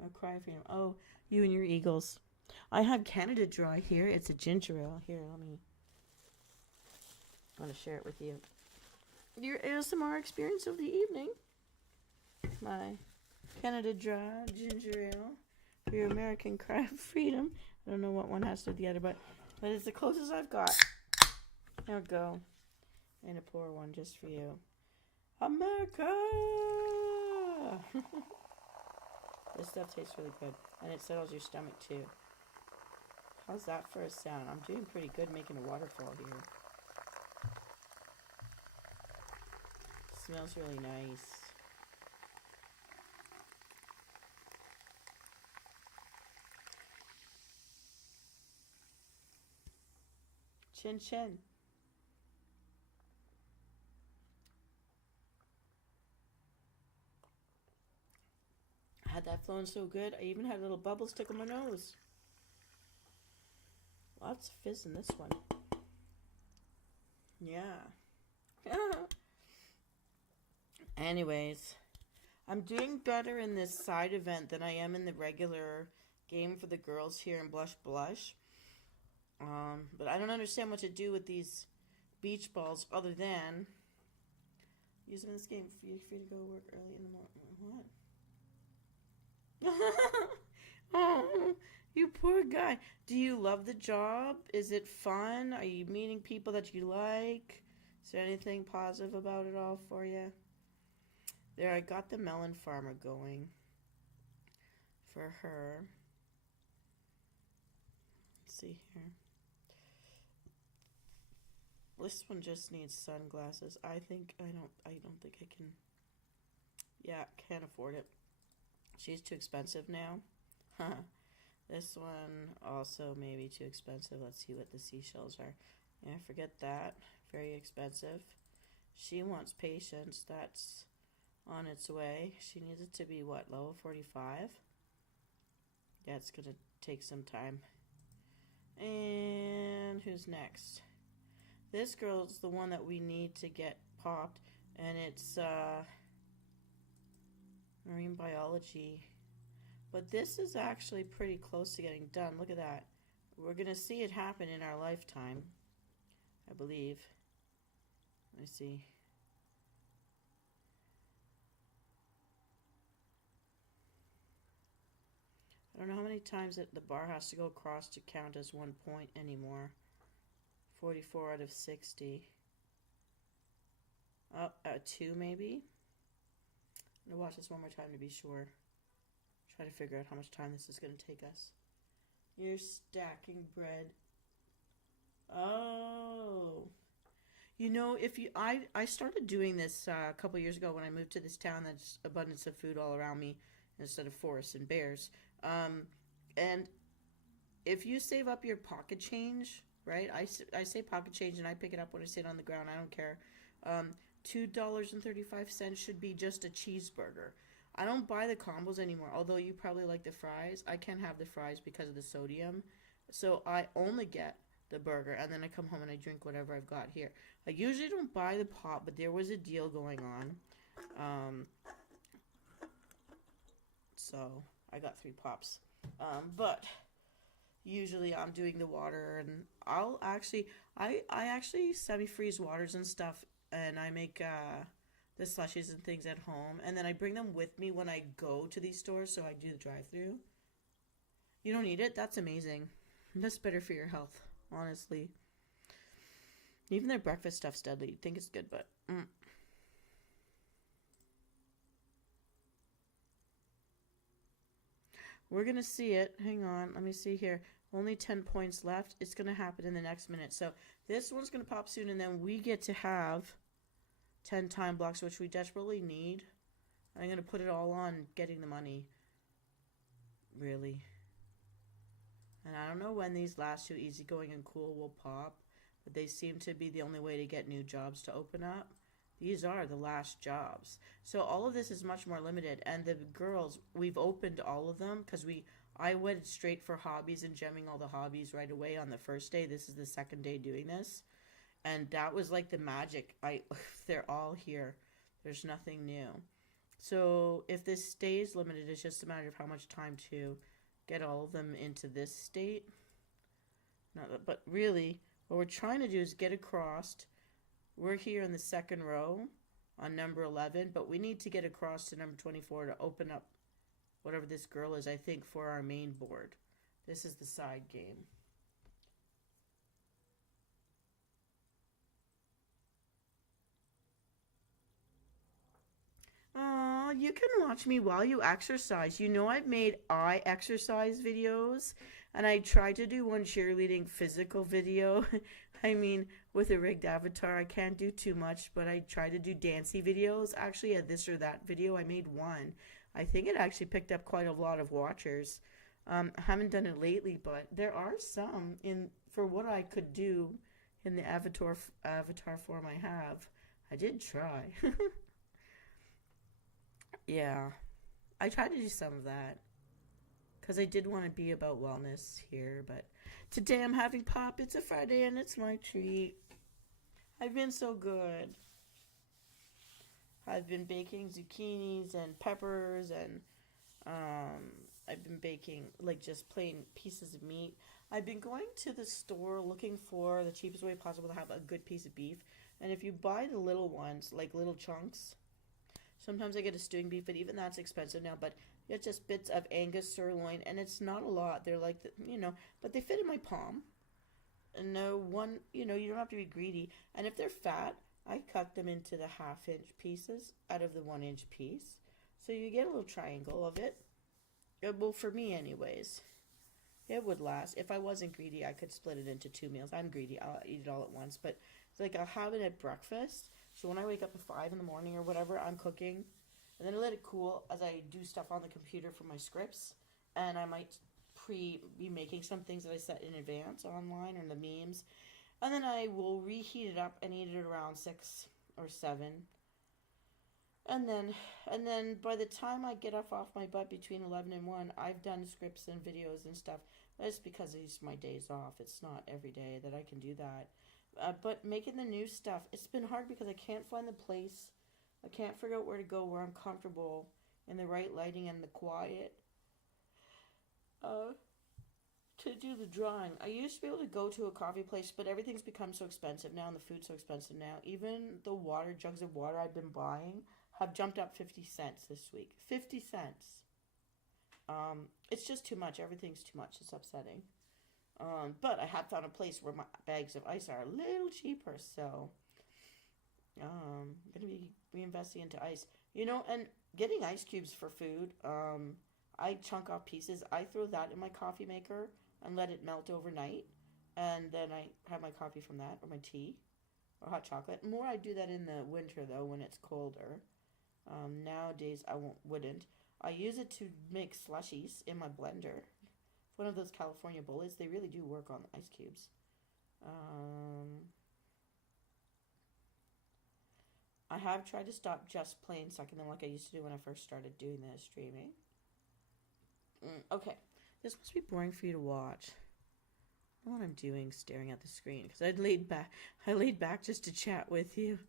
A Cry of Freedom. Oh, you and your Eagles. I have Canada Dry here. It's a ginger ale. Here, I want to share it with you. Your ASMR experience of the evening. My Canada Dry ginger ale for your American Cry of Freedom. I don't know what one has to do the other, but it's the closest I've got. There we go. And a pour one just for you. America! This stuff tastes really good. And it settles your stomach too. How's that for a sound? I'm doing pretty good making a waterfall here. Smells really nice. Chin chin. I had that flowing so good, I even had little bubbles stuck in my nose. Lots of fizz in this one. Yeah. Anyways, I'm doing better in this side event than I am in the regular game for the girls here in Blush Blush. But I don't understand what to do with these beach balls other than Use them in this game for you to go work early in the morning. What? Oh, you poor guy. Do you love the job? Is it fun? Are you meeting people that you like? Is there anything positive about it all for you? There, I got the melon farmer going for her. Let's see here. This one just needs sunglasses. I don't think I can. Yeah, can't afford it. She's too expensive now. This one also maybe too expensive. Let's see what the seashells are. Yeah, forget that. Very expensive. She wants patience. That's on its way. She needs it to be what, level 45? Yeah, it's gonna take some time. And who's next? This girl's the one that we need to get popped, and it's marine biology. But this is actually pretty close to getting done. Look at that. We're going to see it happen in our lifetime, I believe. Let me see. I don't know how many times that the bar has to go across to count as 1 point anymore. 44 out of 60. 2 maybe? I'm going to watch this one more time to be sure. Try to figure out how much time this is going to take us. You're stacking bread. Oh. You know, I started doing this a couple years ago when I moved to this town that's abundance of food all around me instead of forests and bears. And if you save up your pocket change, right? I say pocket change and I pick it up when I sit on the ground. I don't care. $2.35 should be just a cheeseburger. I don't buy the combos anymore, although you probably like the fries. I can't have the fries because of the sodium. So I only get the burger, and then I come home and I drink whatever I've got here. I usually don't buy the pop, but there was a deal going on. So I got 3 pops. But usually I'm doing the water, and I actually semi-freeze waters and stuff, and I make the slushies and things at home, and then I bring them with me when I go to these stores, so I do the drive-through. You don't eat it? That's amazing. That's better for your health, honestly. Even their breakfast stuff's deadly. You'd think it's good, but we're gonna see it. Hang on, let me see here. Only 10 points left. It's gonna happen in the next minute. So this one's gonna pop soon, and then we get to have 10 time blocks, which we desperately need. I'm going to put it all on getting the money. Really. And I don't know when these last 2 easygoing and cool will pop, but they seem to be the only way to get new jobs to open up. These are the last jobs. So all of this is much more limited. And the girls, we've opened all of them because I went straight for hobbies and gemming all the hobbies right away on the first day. This is the second day doing this. And that was like the magic. They're all here. There's nothing new. So if this stays limited, it's just a matter of how much time to get all of them into this state. But really, what we're trying to do is get across. We're here in the second row on number 11, but we need to get across to number 24 to open up whatever this girl is, I think, for our main board. This is the side game. Aw, you can watch me while you exercise. You know I've made eye exercise videos, and I tried to do one cheerleading physical video. I mean, with a rigged avatar, I can't do too much, but I tried to do dancey videos. Actually, a this or that video, I made one. I think it actually picked up quite a lot of watchers. I haven't done it lately, but there are some in for what I could do in the avatar form I have. I did try. Yeah, I tried to do some of that because I did want to be about wellness here, but today I'm having pop. It's a Friday and it's my treat. I've been so good. I've been baking zucchinis and peppers, and I've been baking like just plain pieces of meat. I've been going to the store looking for the cheapest way possible to have a good piece of beef. And if you buy the little ones, like little chunks, sometimes I get a stewing beef, but even that's expensive now. But it's just bits of Angus sirloin, and it's not a lot. They're like, but they fit in my palm. And no one, you don't have to be greedy. And if they're fat, I cut them into the half-inch pieces out of the 1-inch piece. So you get a little triangle of it. Well, for me anyways. It would last. If I wasn't greedy, I could split it into 2 meals. I'm greedy. I'll eat it all at once. But it's like I'll have it at breakfast. So when I wake up at 5 in the morning or whatever, I'm cooking. And then I let it cool as I do stuff on the computer for my scripts. And I might be making some things that I set in advance online or the memes. And then I will reheat it up and eat it around 6 or 7. And then by the time I get off my butt between 11 and 1, I've done scripts and videos and stuff. That's because these are my days off. It's not every day that I can do that. But making the new stuff, it's been hard because I can't find the place. I can't figure out where to go where I'm comfortable in the right lighting and the quiet to do the drawing. I used to be able to go to a coffee place, but everything's become so expensive now and the food's so expensive now. Even the jugs of water I've been buying have jumped up 50 cents this week. 50 cents. It's just too much. Everything's too much. It's upsetting. But I have found a place where my bags of ice are a little cheaper, so I'm going to be reinvesting into ice. And getting ice cubes for food, I chunk off pieces. I throw that in my coffee maker and let it melt overnight. And then I have my coffee from that, or my tea, or hot chocolate. More I do that in the winter, though, when it's colder. Nowadays, I wouldn't. I use it to make slushies in my blender. One of those California bullets. They really do work on ice cubes. I have tried to stop just plain sucking them like I used to do when I first started doing the streaming. Okay, this must be boring for you to watch. I don't know what I'm doing staring at the screen because I laid back just to chat with you.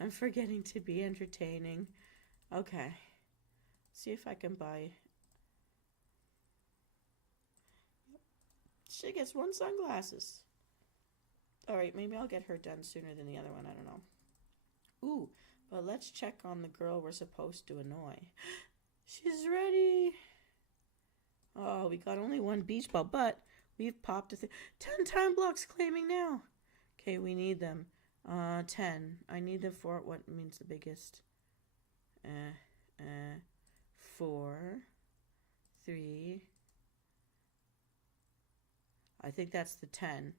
I'm forgetting to be entertaining. Okay, see if I can buy. She gets 1 sunglasses. All right, maybe I'll get her done sooner than the other one. I don't know. Ooh, but let's check on the girl we're supposed to annoy. She's ready. Oh, we got only 1 beach ball, but we've popped 10 time blocks claiming now. Okay, we need them. 10. I need them for what means the biggest. 4, 3. I think that's the 10.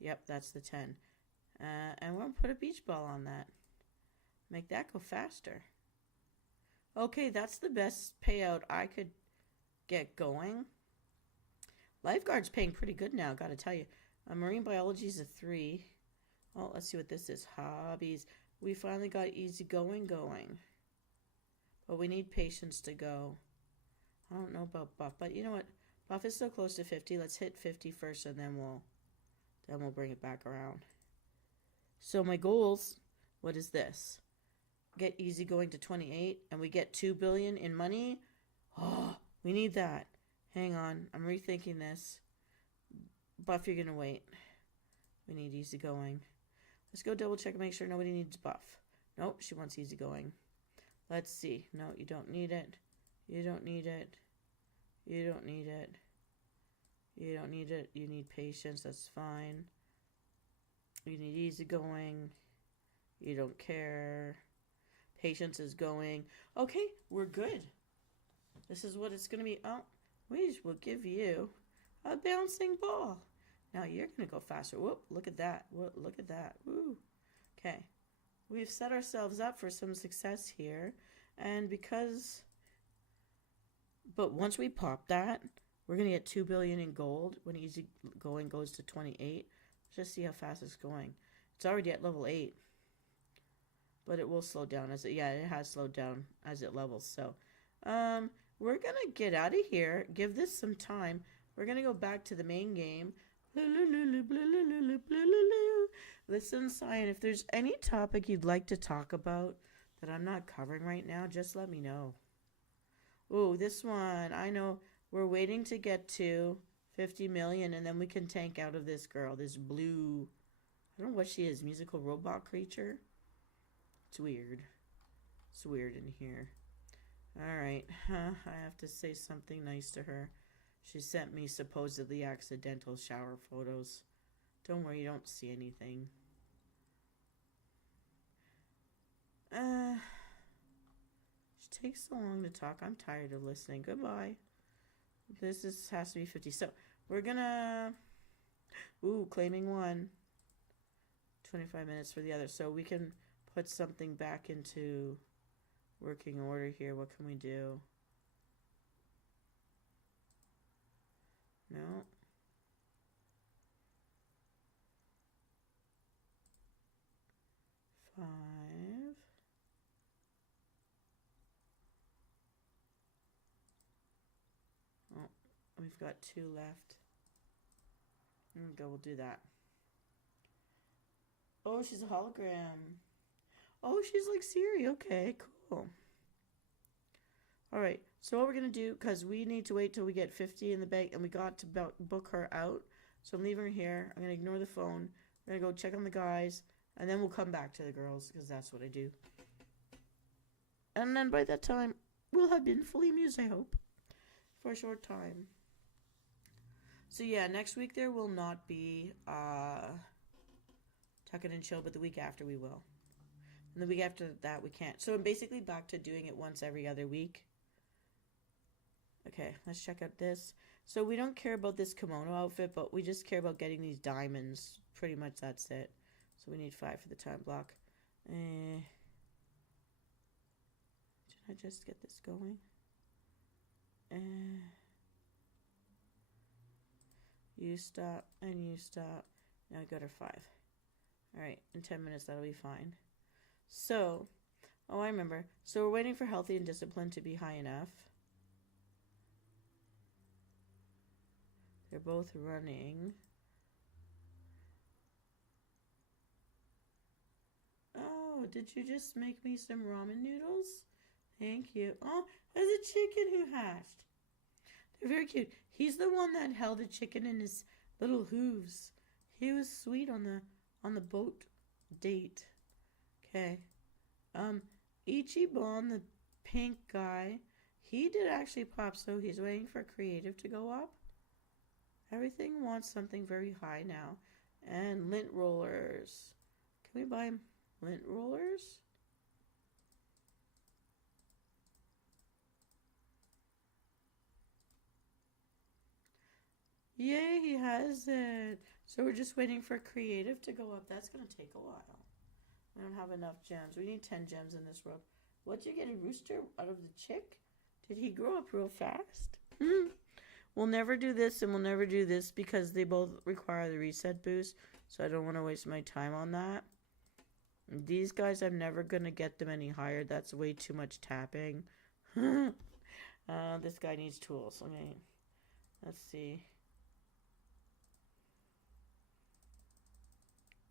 Yep, that's the 10. And we're going to put a beach ball on that. Make that go faster. Okay, that's the best payout I could get going. Lifeguard's paying pretty good now, gotta tell you. Marine biology is a 3. Oh, let's see what this is. Hobbies. We finally got easy going. But we need patience to go. I don't know about Buff, but you know what? Buff is so close to 50. Let's hit 50 first, and then we'll bring it back around. So my goals, what is this? Get easygoing to 28, and we get 2 billion in money. Oh, we need that. Hang on, I'm rethinking this. Buff, you're gonna wait. We need easygoing. Let's go double check and make sure nobody needs Buff. Nope, she wants easygoing. Let's see. No, you don't need it. You don't need it. You don't need it. You don't need it. You need patience. That's fine. You need easygoing. You don't care. Patience is going. Okay, we're good. This is what it's going to be. Oh, we will give you a bouncing ball. Now you're going to go faster. Whoop, look at that. Whoop, look at that. Woo. Okay. We've set ourselves up for some success here. And but once we pop that, we're going to get 2 billion in gold when easy going goes to 28. Let's just see how fast it's going. It's already at level 8. But it will slow down it has slowed down as it levels. So, we're going to get out of here. Give this some time. We're going to go back to the main game. Listen, Cyan, if there's any topic you'd like to talk about that I'm not covering right now, just let me know. Ooh, this one, I know we're waiting to get to 50 million, and then we can tank out of this girl, this blue, I don't know what she is. Musical robot creature? It's weird. It's weird in here. Alright. I have to say something nice to her. She sent me supposedly accidental shower photos. Don't worry, you don't see anything. She takes so long to talk. I'm tired of listening. Goodbye. This has to be 50. So, we're gonna... Ooh, claiming one. 25 minutes for the other. So, we can put something back into working order here. What can we do? No. Five. Oh, we've got 2 left. There we go, we'll do that. Oh, she's a hologram. Oh, she's like Siri. Okay, cool. Alright, so what we're going to do, because we need to wait till we get 50 in the bank, and we got to book her out. So I'm leaving her here. I'm going to ignore the phone. We're going to go check on the guys, and then we'll come back to the girls, because that's what I do. And then by that time, we'll have been fully amused, I hope, for a short time. So yeah, next week there will not be Tuck It and Chill, but the week after we will. And the week after that we can't. So I'm basically back to doing it once every other week. Okay, let's check out this. So we don't care about this kimono outfit, but we just care about getting these diamonds. Pretty much that's it. So we need 5 for the time block. Should I just get this going? You stop and you stop. Now I got her 5. Alright, in 10 minutes that'll be fine. So, oh I remember. So we're waiting for healthy and discipline to be high enough. They're both running. Oh, did you just make me some ramen noodles? Thank you. Oh, there's a chicken who hatched. They're very cute. He's the one that held the chicken in his little hooves. He was sweet on the boat date. Okay. Ichiban, the pink guy, he did actually pop, so he's waiting for creative to go up. Everything wants something very high now. And lint rollers. Can we buy lint rollers? Yay, he has it. So we're just waiting for creative to go up. That's going to take a while. We don't have enough gems. We need 10 gems in this world. What'd you get, a rooster out of the chick? Did he grow up real fast? We'll never do this and we'll never do this because they both require the reset boost. So I don't want to waste my time on that. These guys, I'm never going to get them any higher. That's way too much tapping. This guy needs tools. Okay. Let's see.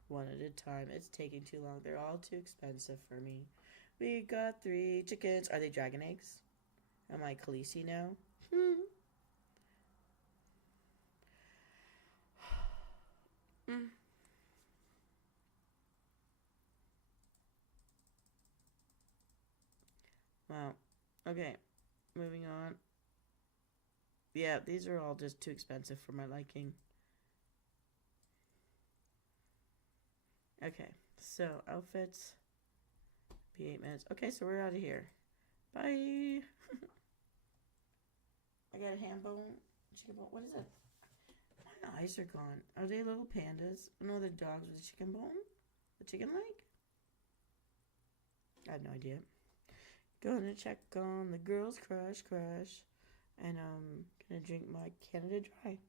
One at a time. It's taking too long. They're all too expensive for me. We got 3 chickens. Are they dragon eggs? Am I Khaleesi now? Wow. Okay. Moving on. Yeah, these are all just too expensive for my liking. Okay. So, outfits. Be 8 minutes. Okay, so we're out of here. Bye. I got a ham bone. Chicken bone. What is it? My eyes are gone. Are they little pandas? No, they're dogs with a chicken bone? The chicken leg? I have no idea. Gonna check on the girls' crush. And I'm gonna drink my Canada Dry.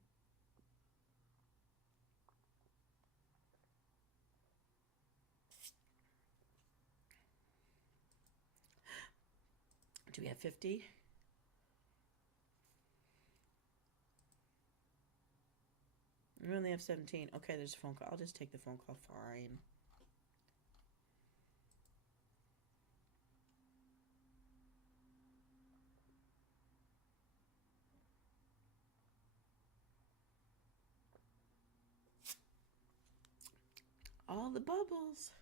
Do we have 50? We only have 17. Okay, there's a phone call. I'll just take the phone call. Fine. all the bubbles.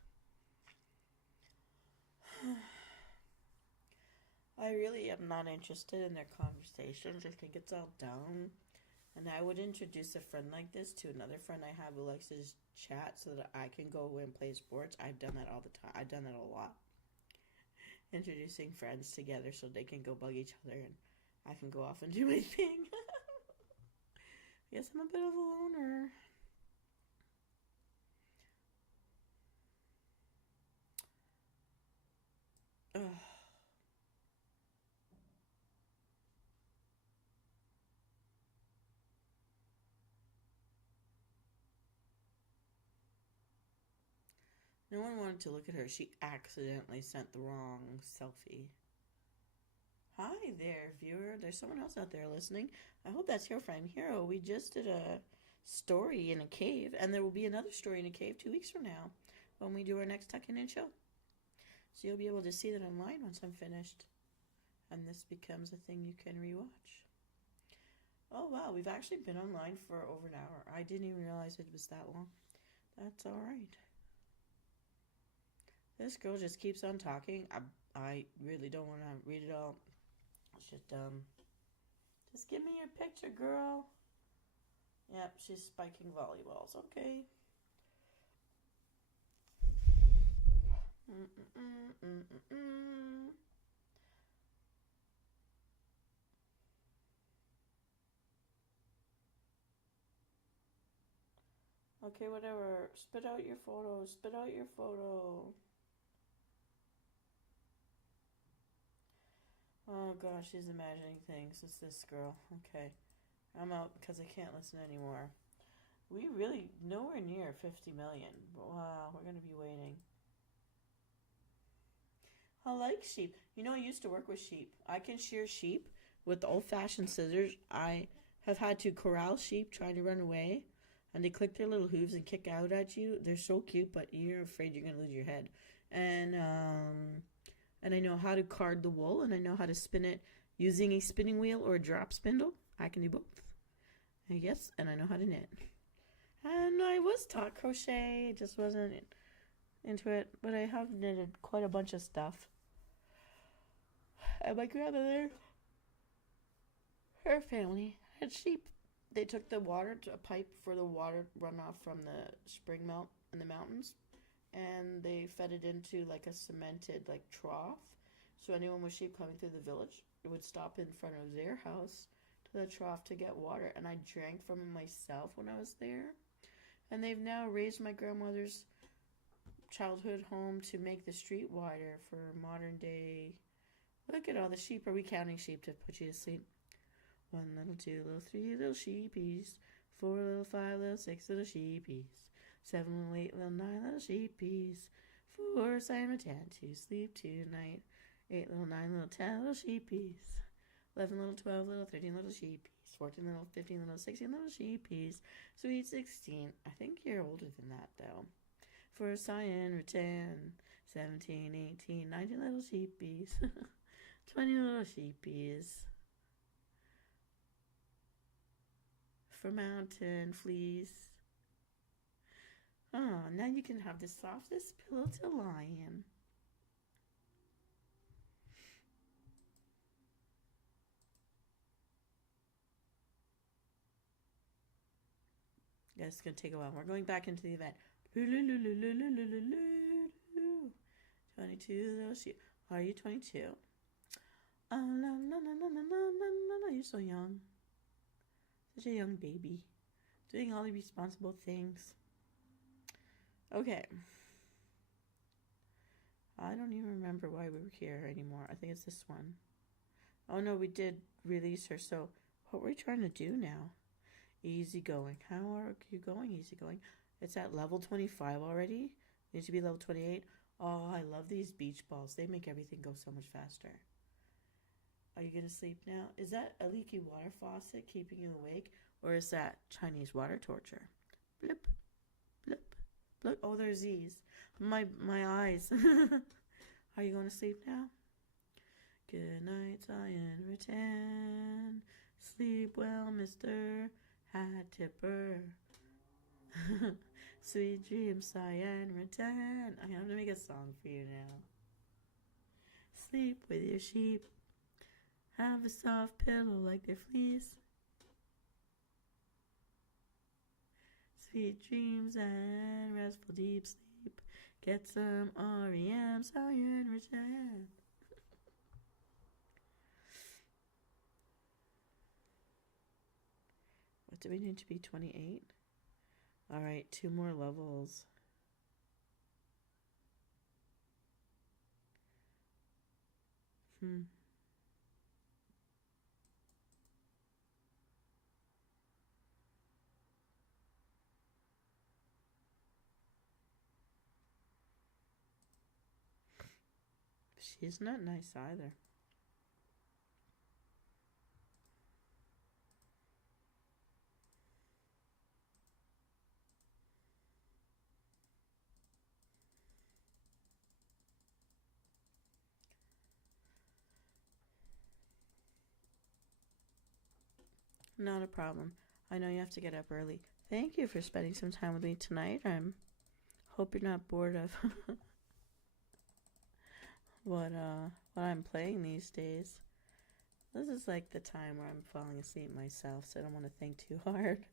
I really am not interested in their conversations. I think it's all dumb. And I would introduce a friend like this to another friend I have who likes to just chat so that I can go away and play sports. I've done that all the time. I've done that a lot. Introducing friends together so they can go bug each other and I can go off and do my thing. I guess I'm a bit of a loner. Ugh. No one wanted to look at her. She accidentally sent the wrong selfie. Hi there, viewer. There's someone else out there listening. I hope that's your friend Hero. We just did a story in a cave, and there will be another story in a cave 2 weeks from now when we do our next Tucking In show. So you'll be able to see that online once I'm finished. And this becomes a thing you can rewatch. Oh, wow. We've actually been online for over an hour. I didn't even realize it was that long. That's all right. This girl just keeps on talking. I really don't want to read it all. It's just give me your picture, girl. Yep, she's spiking volleyballs. Okay. Okay, whatever. Spit out your photo. Spit out your photo. Oh gosh, she's imagining things. It's this girl. Okay. I'm out because I can't listen anymore. We really nowhere near 50 million. Wow, we're going to be waiting. I like sheep. You know, I used to work with sheep. I can shear sheep with old-fashioned scissors. I have had to corral sheep trying to run away, and they click their little hooves and kick out at you. They're so cute, but you're afraid you're going to lose your head. And I know how to card the wool, and I know how to spin it using a spinning wheel or a drop spindle. I can do both. Yes, and I know how to knit. And I was taught crochet, just wasn't into it, but I have knitted quite a bunch of stuff. And my grandmother, her family had sheep. They took the water to a pipe for the water runoff from the spring melt in the mountains, and they fed it into like a cemented like trough. So anyone with sheep coming through the village, it would stop in front of their house to the trough to get water, and I drank from it myself when I was there. And they've now raised my grandmother's childhood home to make the street wider for modern day. Look at all the sheep. Are we counting sheep to put you to sleep? 1 little, 2 little, 3 little sheepies. 4 little, 5 little, 6 little sheepies. 7 little, 8 little, 9 little sheepies. 4 Simon 10 to sleep tonight. 8 little, 9 little, 10 little sheepies. 11 little, 12 little, 13 little sheepies. 14 little, 15 little, 16 little sheepies. Sweet 16. I think you're older than that, though. For cyan, 10, 17, 18, 19 little sheepies. 20 little sheepies. For mountain fleece. Oh, now you can have the softest pillow to lie in. Yeah, it's going to take a while. We're going back into the event. 22 little sheep. Are you 22? Oh, no, no, no, no, no, no, no, no. You're so young. Such a young baby. Doing all the responsible things. Okay. I don't even remember why we were here anymore. I think it's this one. Oh, no, we did release her. So, what were we trying to do now? Easy going. How are you going easy going? It's at level 25 already. Needs to be level 28. Oh, I love these beach balls. They make everything go so much faster. Are you going to sleep now? Is that a leaky water faucet keeping you awake? Or is that Chinese water torture? Blip, blip, blip. Oh, there's these. My eyes. Are you going to sleep now? Good night, Cyan 10. Sleep well, Mr. Hat Tipper. Sweet dreams, sigh and return. I'm gonna make a song for you now. Sleep with your sheep. Have a soft pillow like their fleece. Sweet dreams and restful deep sleep. Get some REM, sigh and return. What do we need to be? 28? Alright, 2 more levels. She's not nice either. Not a problem. I know you have to get up early. Thank you for spending some time with me tonight. Hope you're not bored of what I'm playing these days. This is like the time where I'm falling asleep myself, so I don't want to think too hard.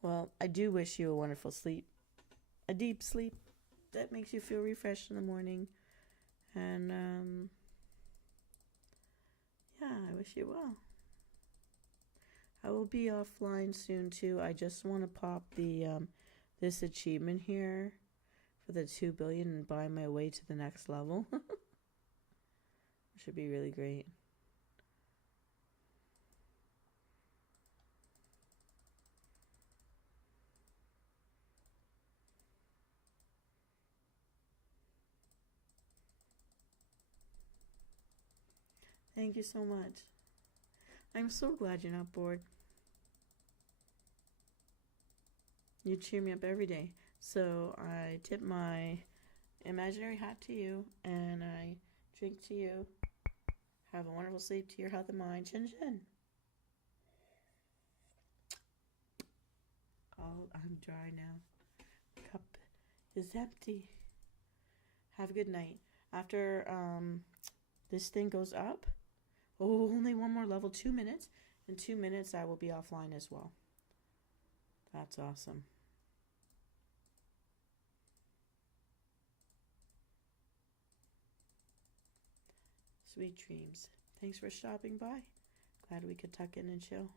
Well, I do wish you a wonderful sleep. A deep sleep that makes you feel refreshed in the morning. And yeah, I wish you well. I will be offline soon too. I just want to pop the this achievement here for the 2 billion and buy my way to the next level. Should be really great. Thank you so much. I'm so glad you're not bored. You cheer me up every day. So I tip my imaginary hat to you, and I drink to you. Have a wonderful sleep to your health and mind. Chin chin. Oh, I'm dry now. Cup is empty. Have a good night. After this thing goes up, only one more level, 2 minutes. In 2 minutes, I will be offline as well. That's awesome. Sweet dreams. Thanks for stopping by. Glad we could tuck in and chill.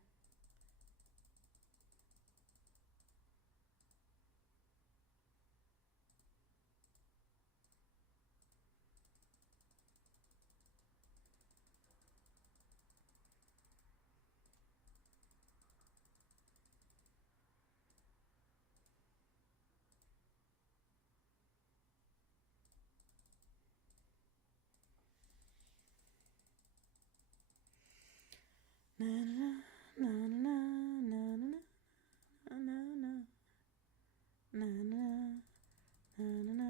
Na na na na na na na na na na na na na.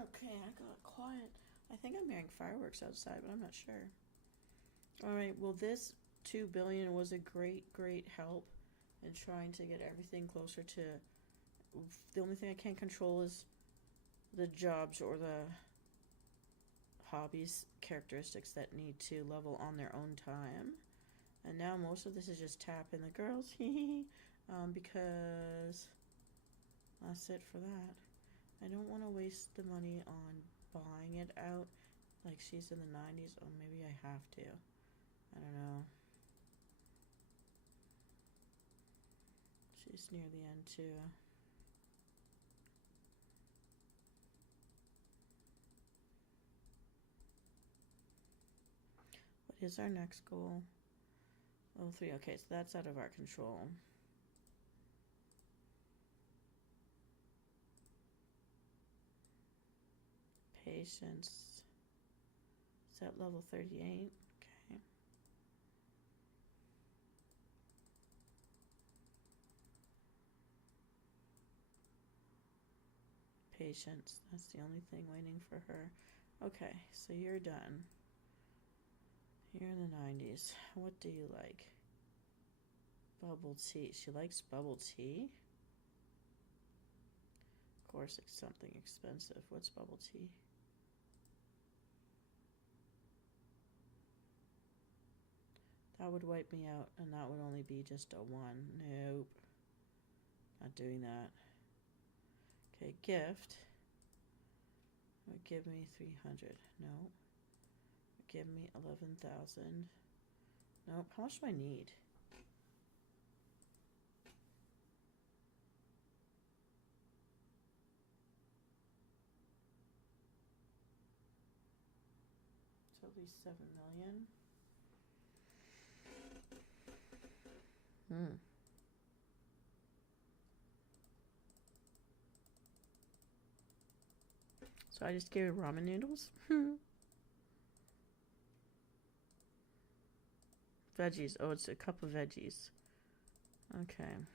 Okay, I got quiet. I think I'm hearing fireworks outside, but I'm not sure. All right, well, this 2 billion was a great help in trying to get everything closer to. The only thing I can't control is the jobs or the hobbies characteristics that need to level on their own time. And now most of this is just tapping the girls, because that's it for that. I don't want to waste the money on buying it out like she's in the 90s. Oh, maybe I have to. I don't know. She's near the end too. What is our next goal? Oh, 3. Okay, so that's out of our control. Patience. Is that level 38? Okay. Patience. That's the only thing waiting for her. Okay, so you're done. You're in the 90s. What do you like? Bubble tea. She likes bubble tea? Of course, it's something expensive. What's bubble tea? That would wipe me out, and that would only be just a 1. Nope. Not doing that. Okay, gift. Would give me 300. No. Would give me 11,000. Nope. How much do I need? So at least 7 million. So I just gave her ramen noodles? Veggies. Oh, it's a cup of veggies. Okay.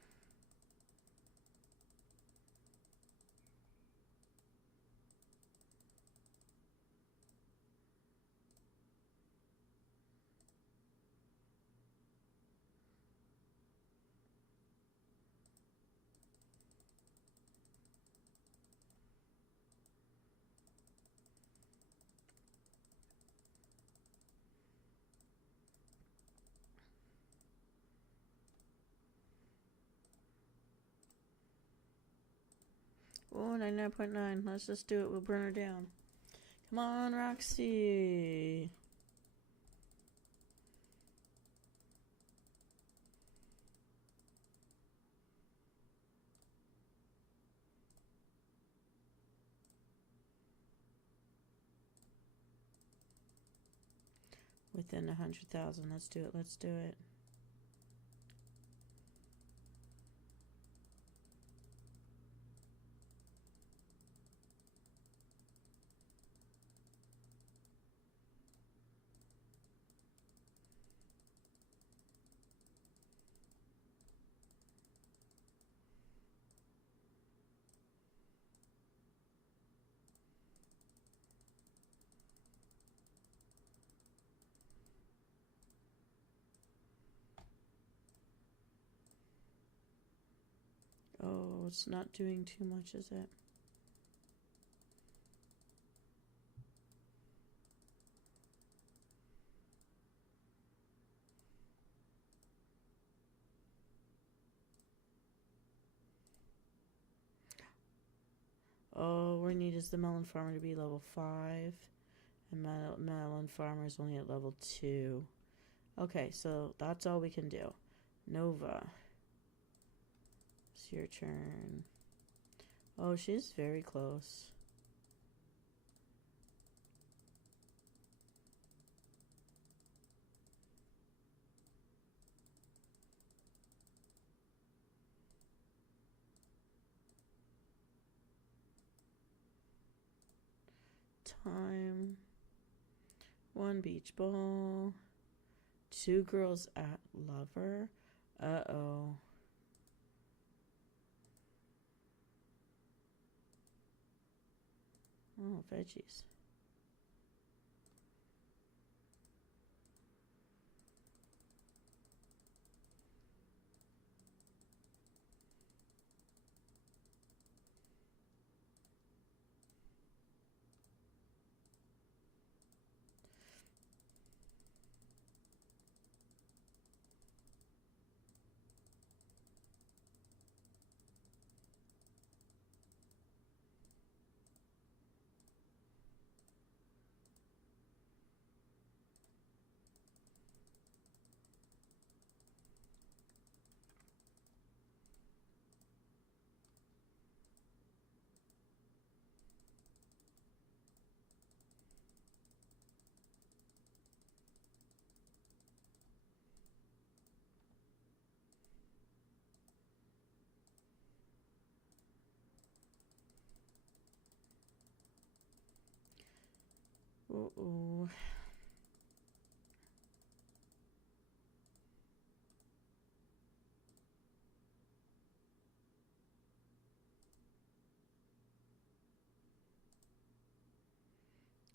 Oh, 99.9. Let's just do it. We'll burn her down. Come on, Roxy. Within 100,000. Let's do it. Let's do it. Oh, it's not doing too much, is it? Oh, we need is the melon farmer to be level 5. And melon farmer is only at level 2. Okay, so that's all we can do. Nova. It's your turn. Oh, she's very close. Time. 1 beach ball. 2 girls at lover. Uh-oh. Oh, veggies. Uh-oh.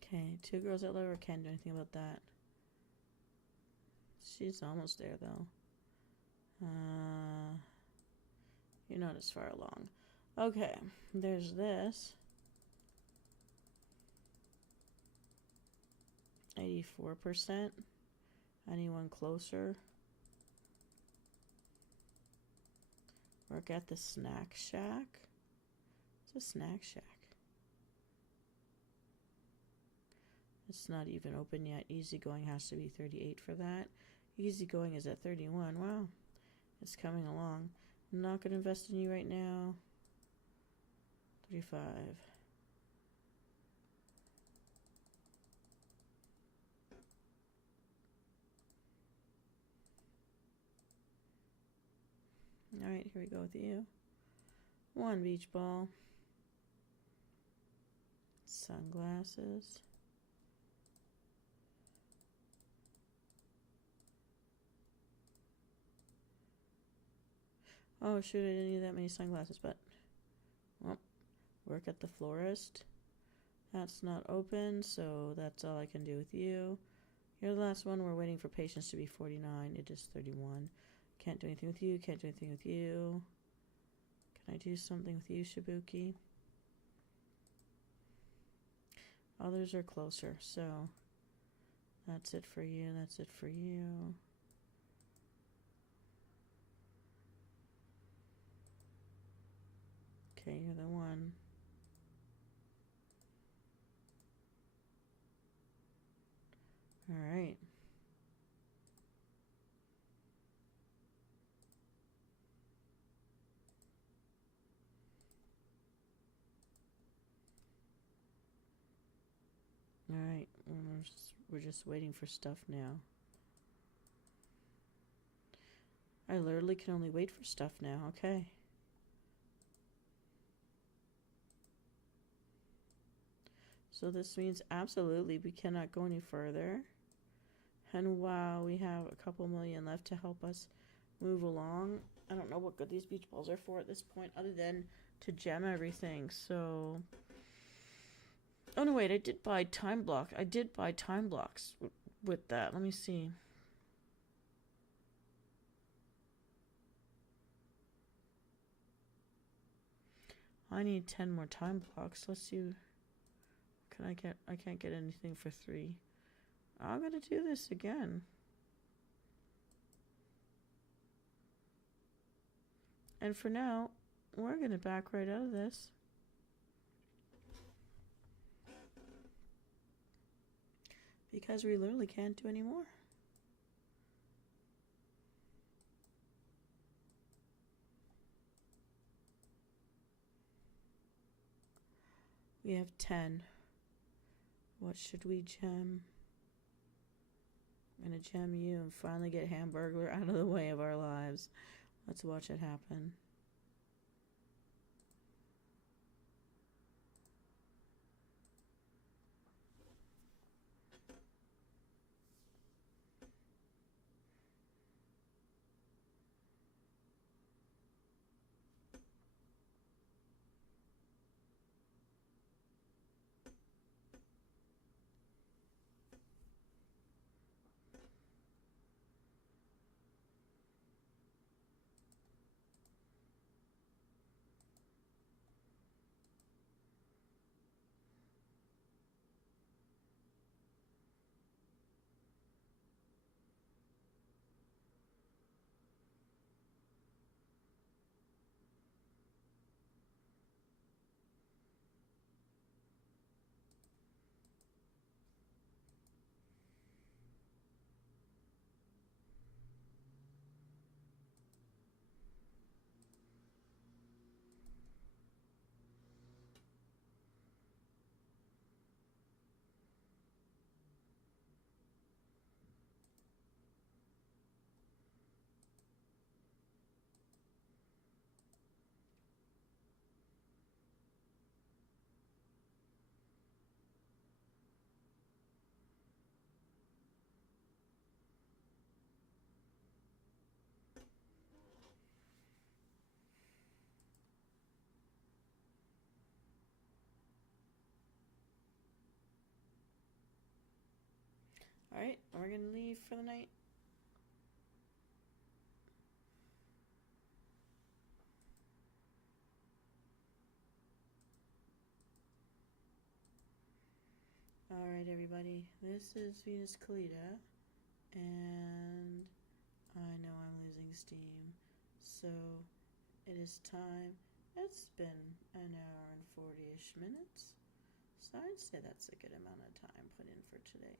Okay, 2 girls at lower can't do anything about that. She's almost there, though. You're not as far along. Okay, there's this. 84%. Anyone closer? Work at the snack shack? It's a snack shack. It's not even open yet. Easygoing has to be 38 for that. Easygoing is at 31. Wow. It's coming along. I'm not going to invest in you right now. 35. Alright, here we go with you. 1 beach ball. Sunglasses. Oh shoot, I didn't need that many sunglasses, but well, work at the florist. That's not open, so that's all I can do with you. You're the last one. We're waiting for patience to be 49. It is 31. Can't do anything with you. Can't do anything with you. Can I do something with you, Shibuki? Others are closer, so that's it for you. That's it for you. Okay, you're the one. All right. All right. We're just waiting for stuff now. I literally can only wait for stuff now. Okay. So this means absolutely we cannot go any further. And wow, we have a couple million left to help us move along. I don't know what good these beach balls are for at this point other than to gem everything. So, oh no, wait, I did buy time block. I did buy time blocks with that. Let me see. I need 10 more time blocks. Let's see. I can't get anything for 3. I'm gonna do this again. And for now, we're gonna back right out of this. Because we literally can't do any more. We have 10. What should we gem? I'm gonna gem you and finally get Hamburglar out of the way of our lives. Let's watch it happen. Alright, we're going to leave for the night. Alright, everybody. This is Venus Callida. And I know I'm losing steam. So it is time. It's been an hour and 40-ish minutes. So I'd say that's a good amount of time put in for today.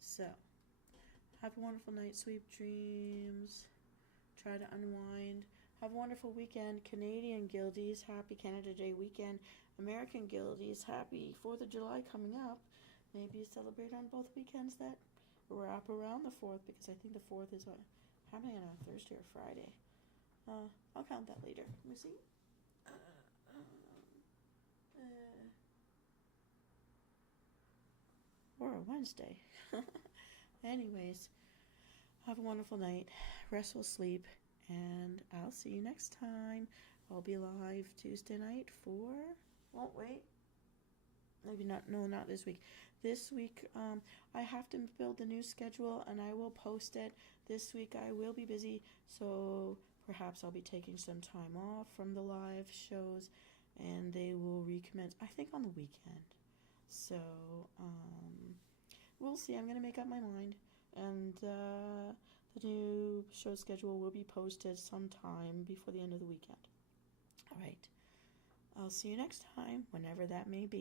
So, have a wonderful night, sweet dreams. Try to unwind. Have a wonderful weekend. Canadian Guildies, happy Canada Day weekend. American Guildies, happy 4th of July coming up. Maybe celebrate on both weekends that wrap around the 4th, because I think the 4th is happening on a Thursday or Friday. I'll count that later. Let me see. Or a Wednesday. Anyways, have a wonderful night. Restful sleep. And I'll see you next time. I'll be live Tuesday night for... Oh, wait. Maybe not. No, not this week. This week, I have to build the new schedule, and I will post it. This week, I will be busy, so perhaps I'll be taking some time off from the live shows, and they will recommence, I think, on the weekend. So, we'll see. I'm going to make up my mind, and the new show schedule will be posted sometime before the end of the weekend. All right. I'll see you next time, whenever that may be.